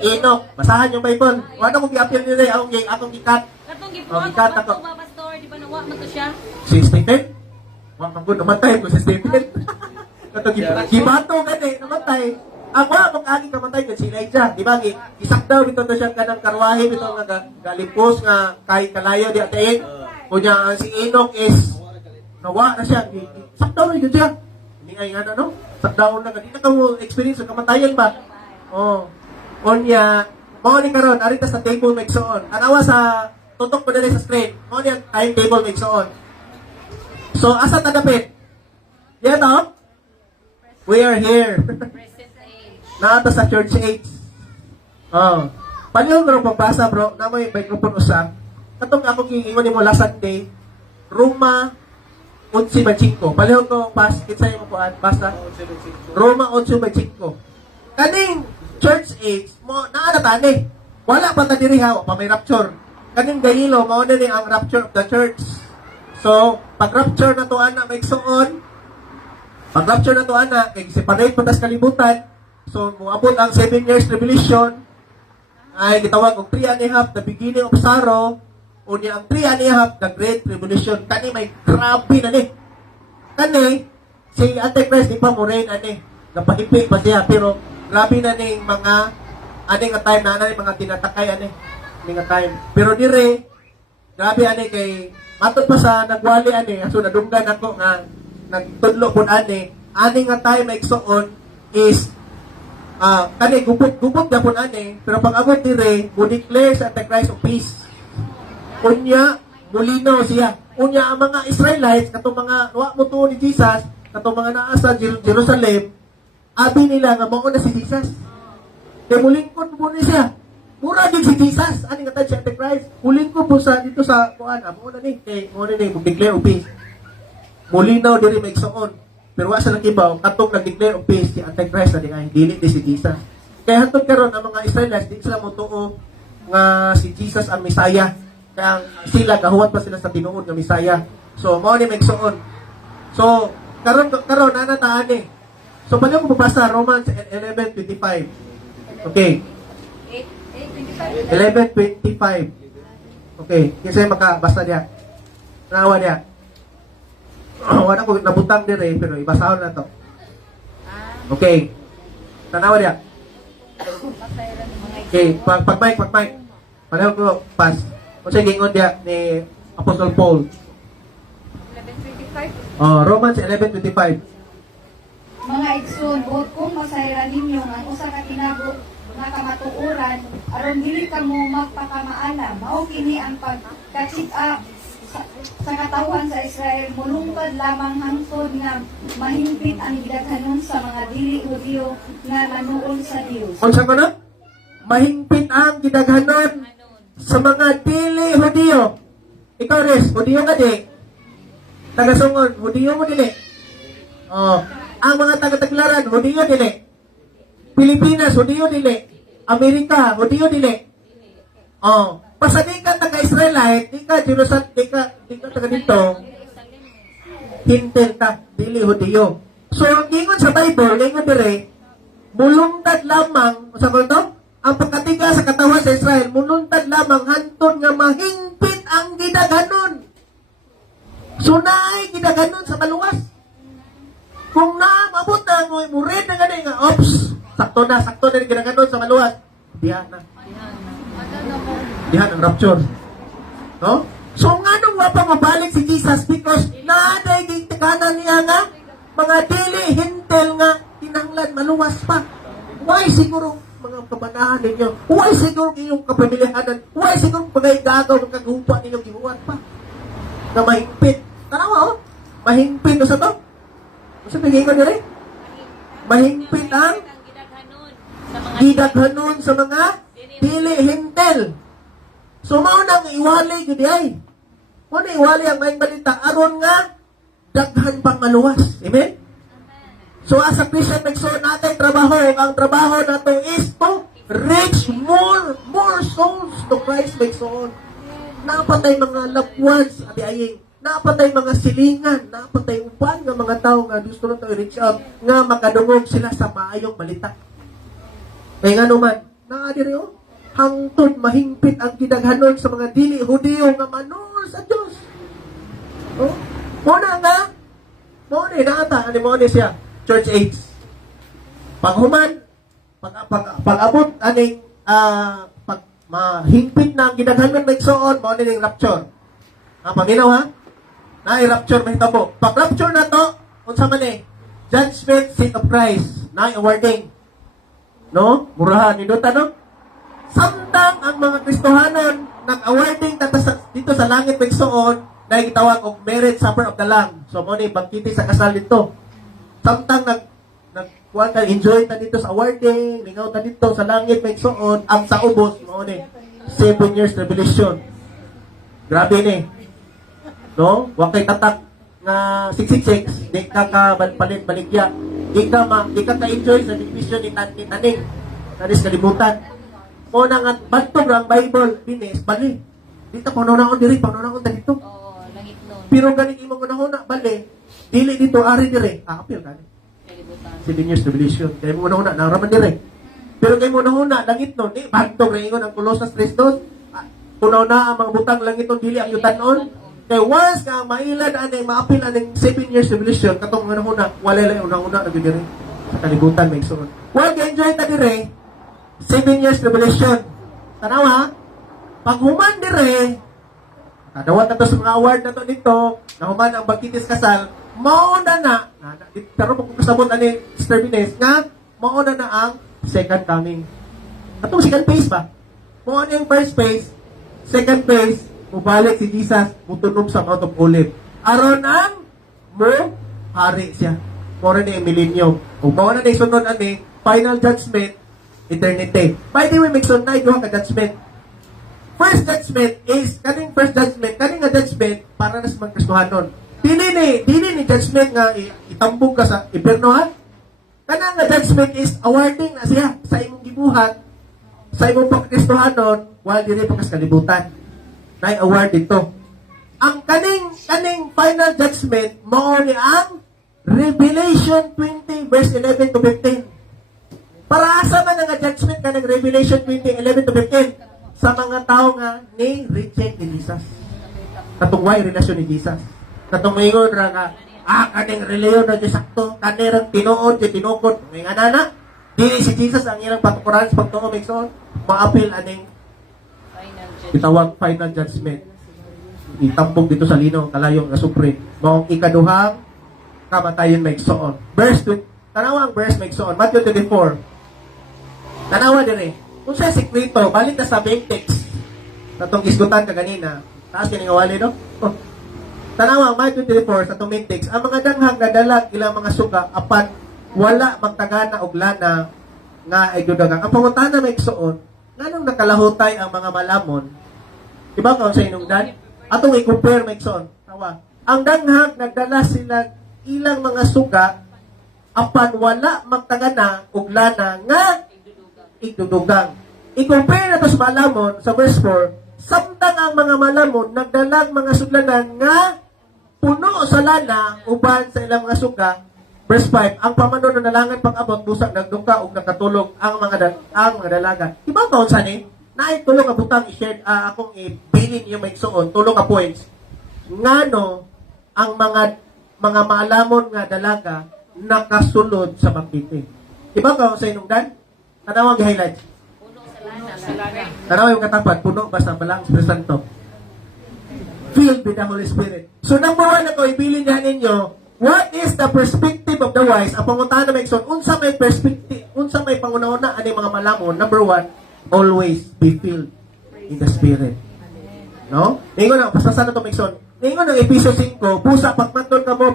Enoch. Basahan yung Bible. Wala kong i-appeal nila akong gikat. Katong Oh, gibuhat gikat ko ako. ba, Pastor? Di ba nawa man to siya? Si Stephen? Wala kang good. Namatay ko si Stephen. Katong gibato gani. Namatay. Ang wala kong aking kamatay ko si Elijah. Di ba? Isak daw ito to siya kanang karwahe. Ito nga galipos nga kahit kalayo di atain. Kunya ang si Enoch is nawa na siya. Isak daw na yun siya. Hindi nga no? Isak daw na. Hindi na ka mo experience sa kamatayan ba? Oh. Onya, mao ni karon arita sa table migsoon. Anawa sa tutok pa dali sa screen. Mao ni ang timetable migsoon. So asa ta dapit? Diyan to? We are here. Present age. Naata sa church age. Oh. Panyo bro pagbasa bro, na may microphone usa. Katong ako giingon nimo last Sunday, Roma 11:5. Palihog ko pas kinsay mo kuan basa. Roma 8:5. Kaning church age mo naana tani. Wala pa ta diri ha, pa may rapture. Kaning gayilo mao na ni ang rapture of the church. So, pag rapture na to ana maigsuon. Pag rapture na to ana kay separate pa tas kalibutan. So, moabot ang 7 years tribulation. Ay gitawag og 3 and a half, the beginning of sorrow. O niya ang 3 and a half, the great tribulation. Kani may grabe na ni. Kani si Antichrist di pa mo reign ani. Napahipik pa siya pero grabe na ning mga aning nga time na ning mga tinatakay ani nga time. Pero dire grabe ani kay matod pa sa nagwali ani aso nadunggan ako nga nagtudlo pud ani nga time maigsuon is kani gubot gapon ani pero pag abot dire mo declare sa Antichrist of peace. Unya mulino siya. Unya ang mga Israelites katong mga wa mo tuo ni Jesus katong mga naa sa Jerusalem. Abi nila nga mao na si Jesus. Kaya mulingkod po ni siya. Mura din si Jesus. Ani nga tayo si Antichrist. Mulingkod po sa dito sa kuan. Mao na ni. Kaya mao na ni. Mag-declare of peace. Mulinaw diri maigsoon. Pero wa sa nakibaw. Katong nag-declare of peace si Antichrist na di nga. Dili di si Jesus. Kaya hantod karon ang mga Israelites di sila motuo nga si Jesus ang Messiah. Kaya sila gahuwat pa sila sa tinuod nga Messiah. So mao ni maigsoon. So karon ana taan ni. So, pwede ko babasa Romans 11:25. Okay. 11:25. Okay. Kasi makabasa niya. Nawa niya. Wala ko nabutang din pero ibasahon na to. Okay. Tanawa niya. Okay. Pag-mic. Pareho ko pass. O sige, ingon niya ni Apostle Paul. 11:25. Romans 11:25. Mga igsoon, buot kung masayran ninyo ang usa ka tinabot nga kamatuoran aron dili kamo magpakamaalam. Mao kini ang pagkachit-up sa katawan sa Israel, mulungkad lamang hangtod nga mahimpit ang gidaghanon sa mga dili Hudyo nga nanuol sa Dios. Unsa ko na? Mahingpit ang gidaghanon sa mga dili Hudyo. Ikaw res, Hudyo ka di. Taga-sungon, Hudyo mo dili. Oh, ang mga taga-taglaran, Hudyo dili. Pilipinas, Hudyo dili. Amerika, Hudyo dili. Oh, basta di ka taga-Israelite, di ka Jerusalem, di ka taga dito, hintel ka, dili Hudyo. So, ang gingon sa Bible, gingon dire, mulungtad lamang, sa ko to? Ang pagkatiga sa katawan sa Israel, mulungtad lamang hantod nga mahingpit ang gidaghanon. So, naay gidaghanon sa maluwas. Kung maabot na mo, murid na gani nga, ops, sakto na yung gidaghanon sa maluwas. Diyan na. Diyan ang rapture. No? So, nga nung wapa mabalik si Jesus because naaday gitikanan niya nga mga dili hintel nga tinanglan maluwas pa. Why siguro mga kabanahan ninyo? Why siguro inyong kapamilyahanan? Why siguro pagay-gagaw ng kagupa ninyo gibuhat pa? Na mahingpit. Tanawa, oh. Mahingpit. O sa to? O sa bigay ko nire? Mahingpit ang gidaghanon sa mga dili hintel. So, mao nang iwali gudi ay. Mao na iwali ang maing balita aron nga daghan pang maluwas. Amen? So, as a Christian, nagsuon natin trabaho. Ang trabaho nato is to reach more souls to Christ. Nagsuon. Napatay mga loved ones, abi aying. Napatay mga silingan. Napatay upan nga mga tao nga gusto na to i-reach out. Nga makadungog sila sa maayong balita. Kaya nga naman, naadiri o, hangtod mahingpit ang gidaghanon sa mga dili Hudyo nga manul sa Diyos. Oh? Muna nga, muna naata, ano mo siya? Church age. Paghuman, pag-abot, aning, pag mahingpit na ang gidaghanon may soon, muna yung rapture. Paminaw ha? Na-rapture may tabo. Pag-rapture na to, unsa man judgment seat of Christ. Na-awarding. No? Murahan, niduta no? Samtang ang mga Kristohanon nag-awarding dito sa langit magsuon na gitawag og marriage supper of the Lamb. So mo ni bangkiti sa kasal dito. Samtang nagkuha ka enjoy ta dito sa awarding, lingaw ta dito sa langit magsuon, ang sa ubos mo ni 7 years tribulation. Grabe ni. No? Wa kay tatak nga 666, di ka palit baligya. Di ka enjoy sa division ni taning. Tanis kalimutan. O nang at bantog ang Bible, binis, bali. Dito, panunahon diri, panunahon ta dito. Oo, langit nun. Pero ganit imong unahon na, bali. Dili dito, ari diri. Apil gani. 7 years tribulation. Kaya mo unahon na, naraman diri. Pero kaya mo unahon na, langit nun, bantog na ingon ang Colossus 3:2. Punaw na ang mga butang langit nun, dili ang yutanon. Kaya once ka mailad anay, maapil anay 7 years tribulation, katong unahon na, wala lang unahon na, nagdiri. Sa kalibutan, may suon. Well, enjoy ta diri. 7 years tribulation. Tanawa, pag human dire, kadawat na to sa mga award na to dito, na human ang bangkitis kasal, mauna na, pero kung kasabot ani Sister Bines, nga, mauna na ang second coming. Atong second phase ba? Mauna yung first phase, second phase, mubalik si Jesus, mutunog sa Mount of Olive. Aron ang hari siya. Mora na yung millennium. O mauna na yung sunod ani, final judgment, eternity. By the way, may sunay yung ka-judgment. First judgment is, kaning first judgment, kaning nga judgment, para na sa mga Kristohanon. Dili ni judgment nga itambog ka sa ipernohan. Kanang nga judgment is awarding na siya sa imong gibuhat, sa imong pagkristohanon, while dili pa kas kalibutan. Nay award dito. Ang kaning final judgment, mao ni ang Revelation 20 verse 11 to 15. Para asa man nga judgment kanang Revelation 20:11 to 15 sa mga tao nga ni reject ni Jesus. Katong way relasyon ni Jesus. Katong moingon ra nga kaning reliyon na sakto, kanirang tinuod di tinukod. May anana, dili si Jesus ang ilang patukuran sa pagtuo migsoon, maapil aning itawag final judgment. Itambog dito sa linaw kalayo nga supreme. Maong ikaduhang kamatayon migsoon. Verse Tanawa ang verse may igsoon. Matthew 24. Tanawa dire. Kung siya sikrito, balik na sa main text. Natong isgutan ka ganina. Taas yun yung awali, no? Oh. Tanawa, Matthew 24, sa itong main text, ang mga danghang nadalag ilang mga suga, apat, wala magtagana og lana nga ay dudagang. Ang pangutana may igsoon, nganong nakalahutay ang mga malamon, diba kaon sa inungdan? Atong i-compare may igsoon. Tawa. Ang danghang nagdala sila ilang mga suga, apan wala magtagana og lana nga igdudugang. I-compare na to sa malamon sa verse 4, samtang ang mga malamon nagdalag mga suglanan nga puno sa lana uban sa ilang mga suga. Verse 5, ang pamanon na nalangan pag-abot busak nagduka ug nakatulog ang mga dalaga. Iba kaon sa ni? Naay tulong nga butang i-share akong ibilin yung may igsoon, tulong ka points. Ngano ang mga maalamon nga dalaga nakasulod sa bangkite. Iba kaon sa inungdan? Tanawang highlights. Tanaw yung katapat, puno ba sa balang Espiritu Santo? Filled with the Holy Spirit. So number one na ko, ibilin niya ninyo, what is the perspective of the wise? Ang panguntahan na may ikson, unsa may perspective, unsa may pangunauna, ano yung mga malamon? Number one, always be filled in the Spirit. No? Ningon na, pasasan na ito may ikson. Ningon ng Episyo 5, pusa, pagmanton ka mo,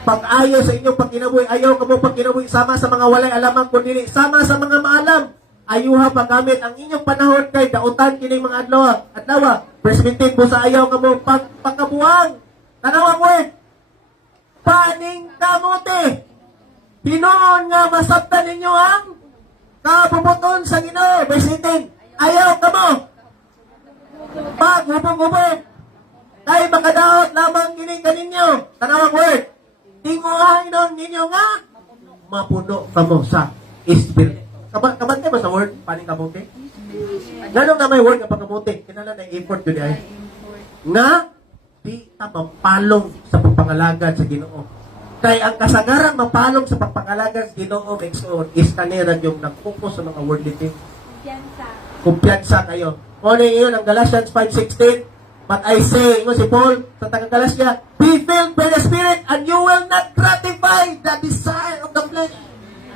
pag-ayaw sa inyong pagkinabuhi, ayaw ka mo pagkinabuhi, sama sa mga walay alamang kundi, sama sa mga maalam, ayuha paggamit ang inyong panahon kay dautan kining mga adlaw. Verse 15 po sa ayaw ka mo pagkabuang. Tanawang word. Paning kamote. Hinoon nga masabtan ninyo ang kabubuton sa Ginoo. Verse 18. Ayaw ka mo. Paghubong-hubong. Kay makadaot lamang kining kaninyo. Tanawang word. Tinguhan ninyo nga mapuno ka mo sa Espiritu. Kabante ba sa word? Paning kamote? Ganong na may word nga pagkamote? Kinala na effort yun ay. Nga, di ta mapalong sa pagpangalagad sa Ginoo. Kaya ang kasagaran mapalong sa pagpangalagad sa Ginoo, is kanira yung nag-focus sa mga wordly things. Kumpiyansa kayo. O na yun, ang Galatians 5:16, but I say, ingo si Paul, sa taga-Galasya, be filled by the Spirit and you will not gratify the desire of the flesh.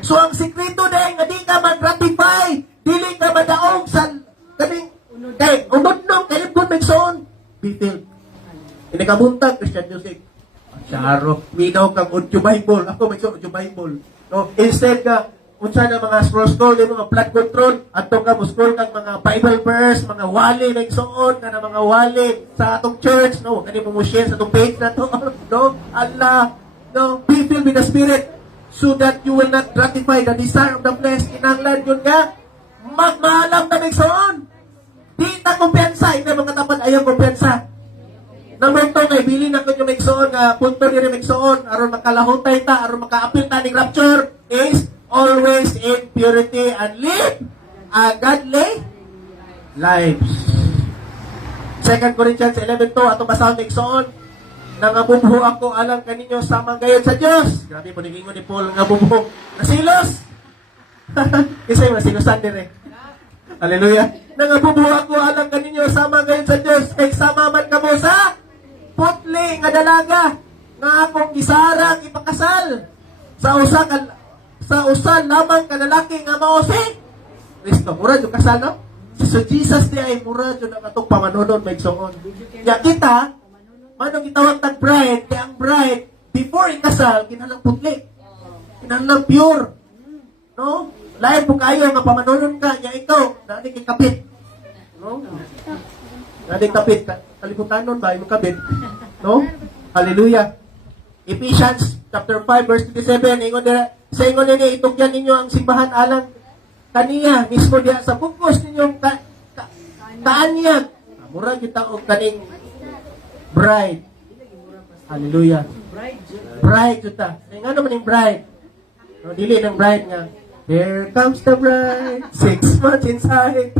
So ang sikreto dahil nga di ka mag-gratify, dili ka madaog sa kaming kay unod-nong kalibgon megsoon. Be filled. Hindi ka buntag, Christian music. Charo, minaw kang audio Bible. Ako may audio Bible. No? Instead ka, unsa na mga scroll, yung mga blood control, ato ka mo scroll kang mga Bible verse, mga wali megsoon, ka na mga wali sa atong church, no? Kani mo share sa atong page na to, no? Allah, no? Be filled with the Spirit, so that you will not gratify the desire of the flesh. Kinanglan yun nga, magmaalam na nagsoon. Di ta kumpiyansa, hindi mga tapat ayaw kumpiyansa. Number 2, may bili na kung yung nagsoon, punto nyo yung nagsoon, aron makalahutay ta, aron makaapil ta ng rapture, is always in purity and live a godly lives. 2 Corinthians 11:2, ato basahon nagsoon, nangabubuho ako alang kaninyo sa manggayon sa Diyos. Grabe po, nigingon ni Paul, nangabubuho. Nasilos! Isa yung nasilosan din eh. Hallelujah. Nangabubuho ako alang kaninyo sa manggayon sa Diyos. Kay sama man ka mo sa putli nga dalaga nga akong gisarang ipakasal. Sa usa lamang kalalaki nga mao si Kristo. Mura yung kasal, no? So Jesus di ay mura yung nakatong pamanonon may soon. Ya kita, manong itawag tag bride, kaya ang bride, before ikasal, kinalang putli. Kinalang pure. No? Lain po kayo, nga pamanonon ka, niya ikaw, nani kay kapit. No? Nani kapit, kalibutan nun ba, yung kapit. No? Hallelujah. Ephesians chapter 5, verse 27, sa ingon nila, itugyan ninyo ang simbahan alang kaniya, mismo diya sa bukos ninyong kaanyag. Mura kita o kaning bride. Hallelujah. Bride juta. Nga naman yung bride. No, dili ng bride nga. Here comes the bride. 6 months inside.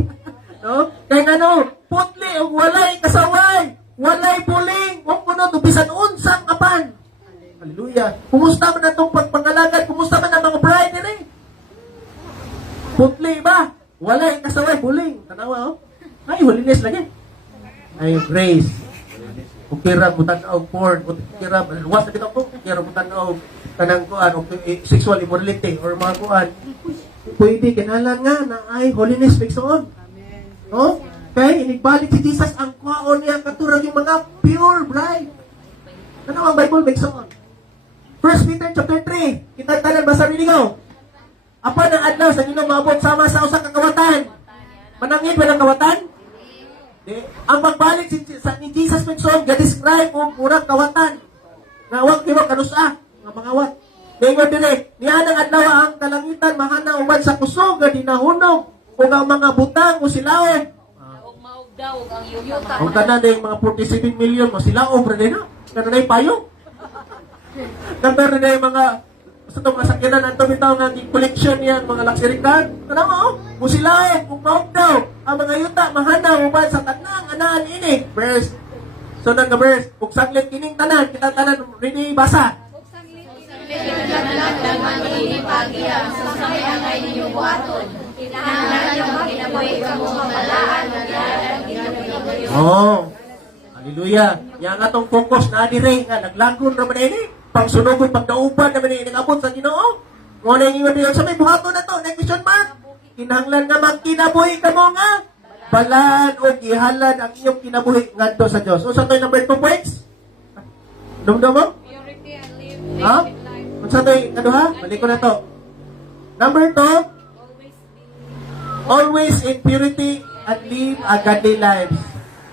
No? Kaya nga no, putli o walay kasaway. Walay puling. Huwag mo no, tubisan unsang apan. Hallelujah. Kumusta man na itong pagpangalagad? Kumusta man ang mga bride nila eh? Putli ba? Walay kasaway, puling. Tanawa oh. Ay, holiness lagi. Ay, grace. o kira butan og porn, o kira luwas na kita po, kira butan og kanang kuan o sexual immorality or mga kuan. Pwede kinalan nga na ay holiness mixon. No? Okay, inigbalik si Jesus ang kuhaon niya katurang yung mga pure bride. Ano ang Bible mixon? 1 Peter chapter 3, kita tanan basa rin ikaw. Apa na adlaw sa inyong maabot sama sa usa ka kawatan? Manangin ba ng kawatan? Ang pagbalik ni Jesus Mixon, ga-describe kung murang kawatan. Nawag kimo kanusa, nga mangawat. Ngayon dire, niya ng adlaw ang kalangitan mahana uban sa kusog nga dinahunog ug ang mga butang o silaon. Ug maugdaw ang yuta. Ang tanan ng mga 47 million mo silaon pre na. Kanay payo. Kamper na yung mga sa itong masakyanan ang tumitaw nga collection niya mga luxury car. Ano mo? Musilain, kung maog daw, ang mga yuta, mahana, uban sa tanang, anaan ini. Verse. So nang verse, kung saglit kining tanan, kita tanan, rini basa. Oh, hallelujah. Yang atong focus na dire nga naglagon ra man ini. Pangsunugod pagdauban naman ini nagabot sa Ginoo. Mo na ingon diyo sa may buhaton na to, next question mark. Kinahanglan nga magkinabuhi kamo nga balaan o gihalad ang iyong kinabuhi ngadto sa Dios. Unsa toy number 2 points? Dumdum mo? Purity and live Ha? with life. Unsa toy kaduha? Balik ko na to. Number 2, always in purity and live a godly lives.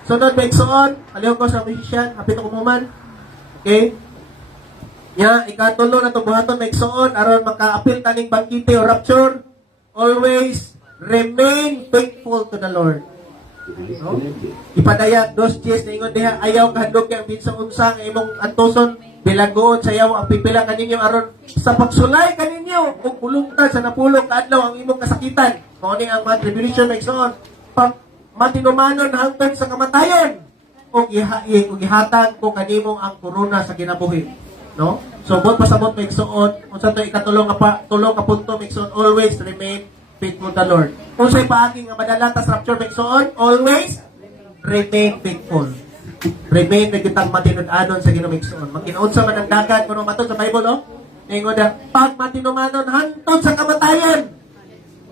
Sunod ba igsoon? Palihog ko sa musician, hapit ako man. Okay? Ya, ikatulo na to buhaton may igsoon aron maka-apil taning bangkite o rapture. Always remain faithful to the Lord. No? Ipadayag dos cheers na ingon diha ayaw kahandog kay ang binsang unsa nga imong antuson bilagoon sayaw ang pipila kaninyo aron sa pagsulay kaninyo ug ulungtad sa napulong kaadlaw ang imong kasakitan. Mao ni ang mga tribulation na igsoon. Pag matinumanon hangtod sa kamatayon ug ihatag ko kanimo ang korona sa kinabuhi. No? So, bot pasabot may igsoon, unsa to ikatulong tulong ka punto may igsoon, always remain faithful to the Lord. Unsay paagi nga madala ta sa rapture may igsoon, always remain faithful. Remain na kitang matinud-anon sa Ginoo may igsoon. Magkinaunsa man ang dagat kuno matud sa Bible, oh. Ingon na pag matinumanon hantod sa kamatayan.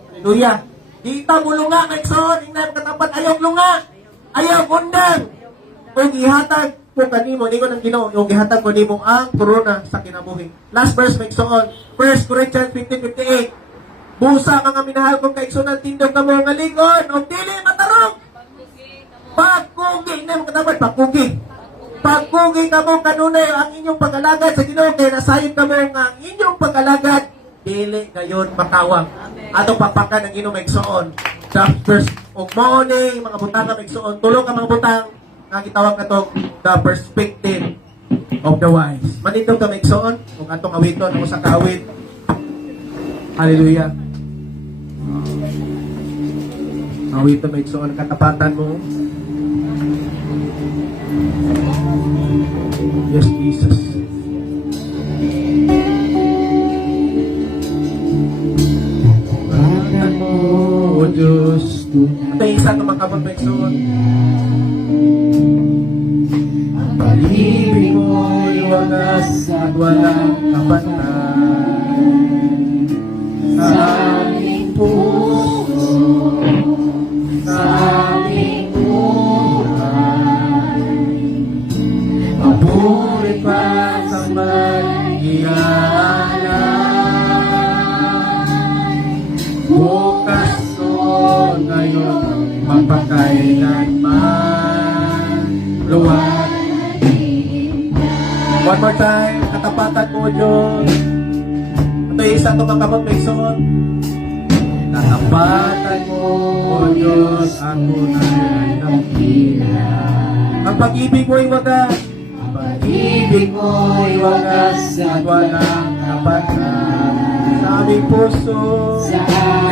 Hallelujah. Di ta mulunga may igsoon, ingnan katapat ayaw lunga. Ayaw undang. Ug ihatag ko kanimo ningon ang Ginoo yung gihatag ko nimo ang korona sa kinabuhi. Last verse may igsoon. 1 Corinthians 15:58. Busa mga minahal kong kaigsunan tindog kamo nga ligon o dili matarong. Pagkugi na mo katapat pagkugi. Pagkugi kamo kanunay ang inyong pag-alagad sa Ginoo kay nasayod kamo nga ang inyong pag-alagad dili gayon matawag. Atong papakan ang Ginoo may igsoon. Sa first og morning mga butang may igsoon. Tulong ka mga butang nga gitawag nato the perspective of the wise. Manindog ka may igsoon kung atong awiton ang usa ka awit. Hallelujah. Awiton may igsoon katapatan mo. Yes, Jesus. Katapatan mo, O Diyos. Ito isa ka makabot may igsoon. Pag-ibig mo'y wagas at walang kapantay sa aming puso, sa aming buhay. Papuri pa sa mag-ialay. Bukas o ngayon, magpakailanman, luwag. One more time, katapatan mo, Diyos. Ito yung isa tumakabot may son. Katapatan mo, Diyos, ako na nakila. Ang pag-ibig mo'y wagas. Ang pag-ibig mo'y wagas at walang kapatid. Sa aming puso, sa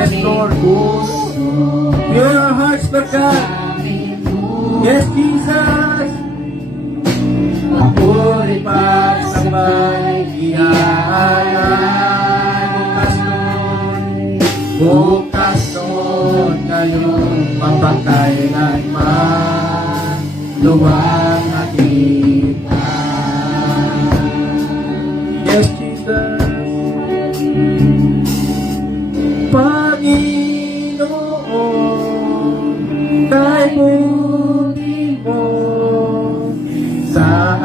aming puso. Pure hearts, Lord God. Yes, Jesus. Papuri pa sa mag-iaalay. Bukas noon ngayon, mapagkailanman, luwang ating buti mo sa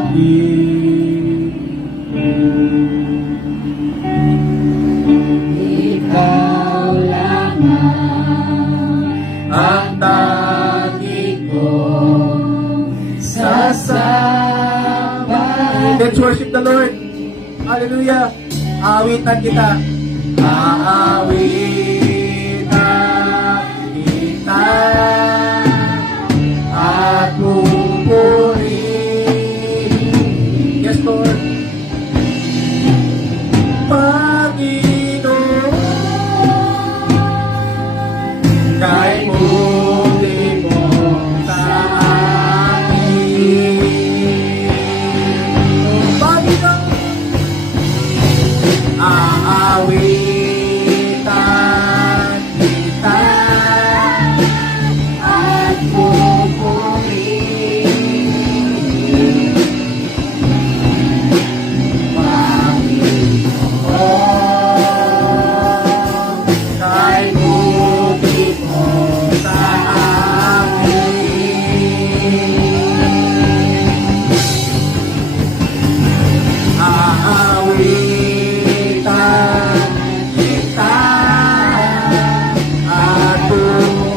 akin. Ikaw lang ang tangi ko sasama. Let's worship the Lord. Hallelujah. Aawitan kita. Aawitan kita at pupurihin. Yes, Lord. Panginoon, kay muli mo sa akin. Panginoon, aawitan kita at pupurihin. Panginoon, kay buti mo sa akin. Aawitan kita at pupurihin.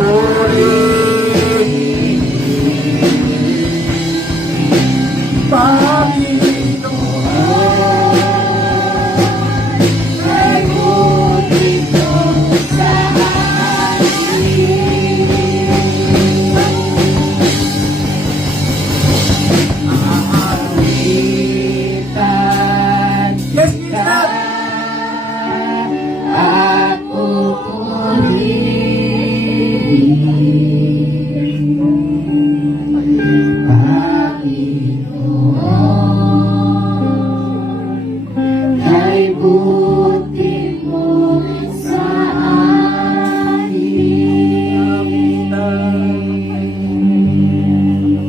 Panginoon, kay buti mo sa akin. Aawitan kita at pupurihin. Panginoon, kay buti mo sa akin.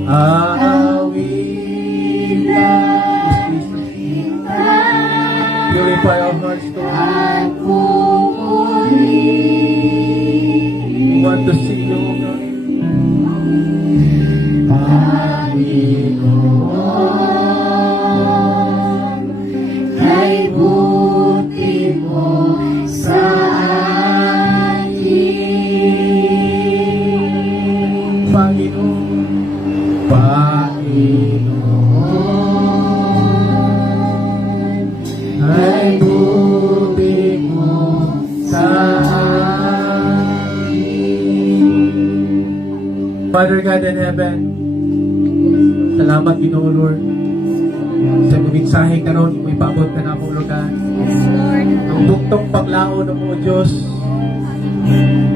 Aawitan purify our hearts, Lord. We want to see you, O God. Panginoon, kay buti mo sa akin. Panginoon, Panginoon, kay buti mo sa akin. Father God in heaven, salamat Ginoo Lord sa mensahe karon mo ipabot ka na mo Lord God. Ang buktong paglaon ng mo Diyos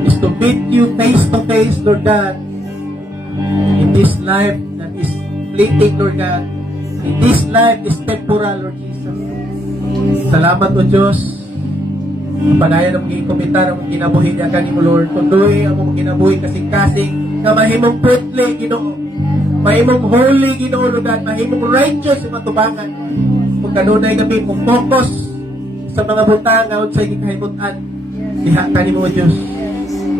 is to meet you face to face Lord God in this life that is fleeting Lord God. In this life is temporal Lord Jesus. Salamat o Diyos. Ang panayan ng mga komentar ang kinabuhi niya kanimo Lord. Tundoy ang mga kinabuhi kasing-kasing na mahimong putli Ginoo. Mahimong holy Ginoo Lord God. Mahimong righteous sa matubangan. Kung kanunay kami kung focus sa mga butang at sa kahimutan. Diha kanimo Diyos.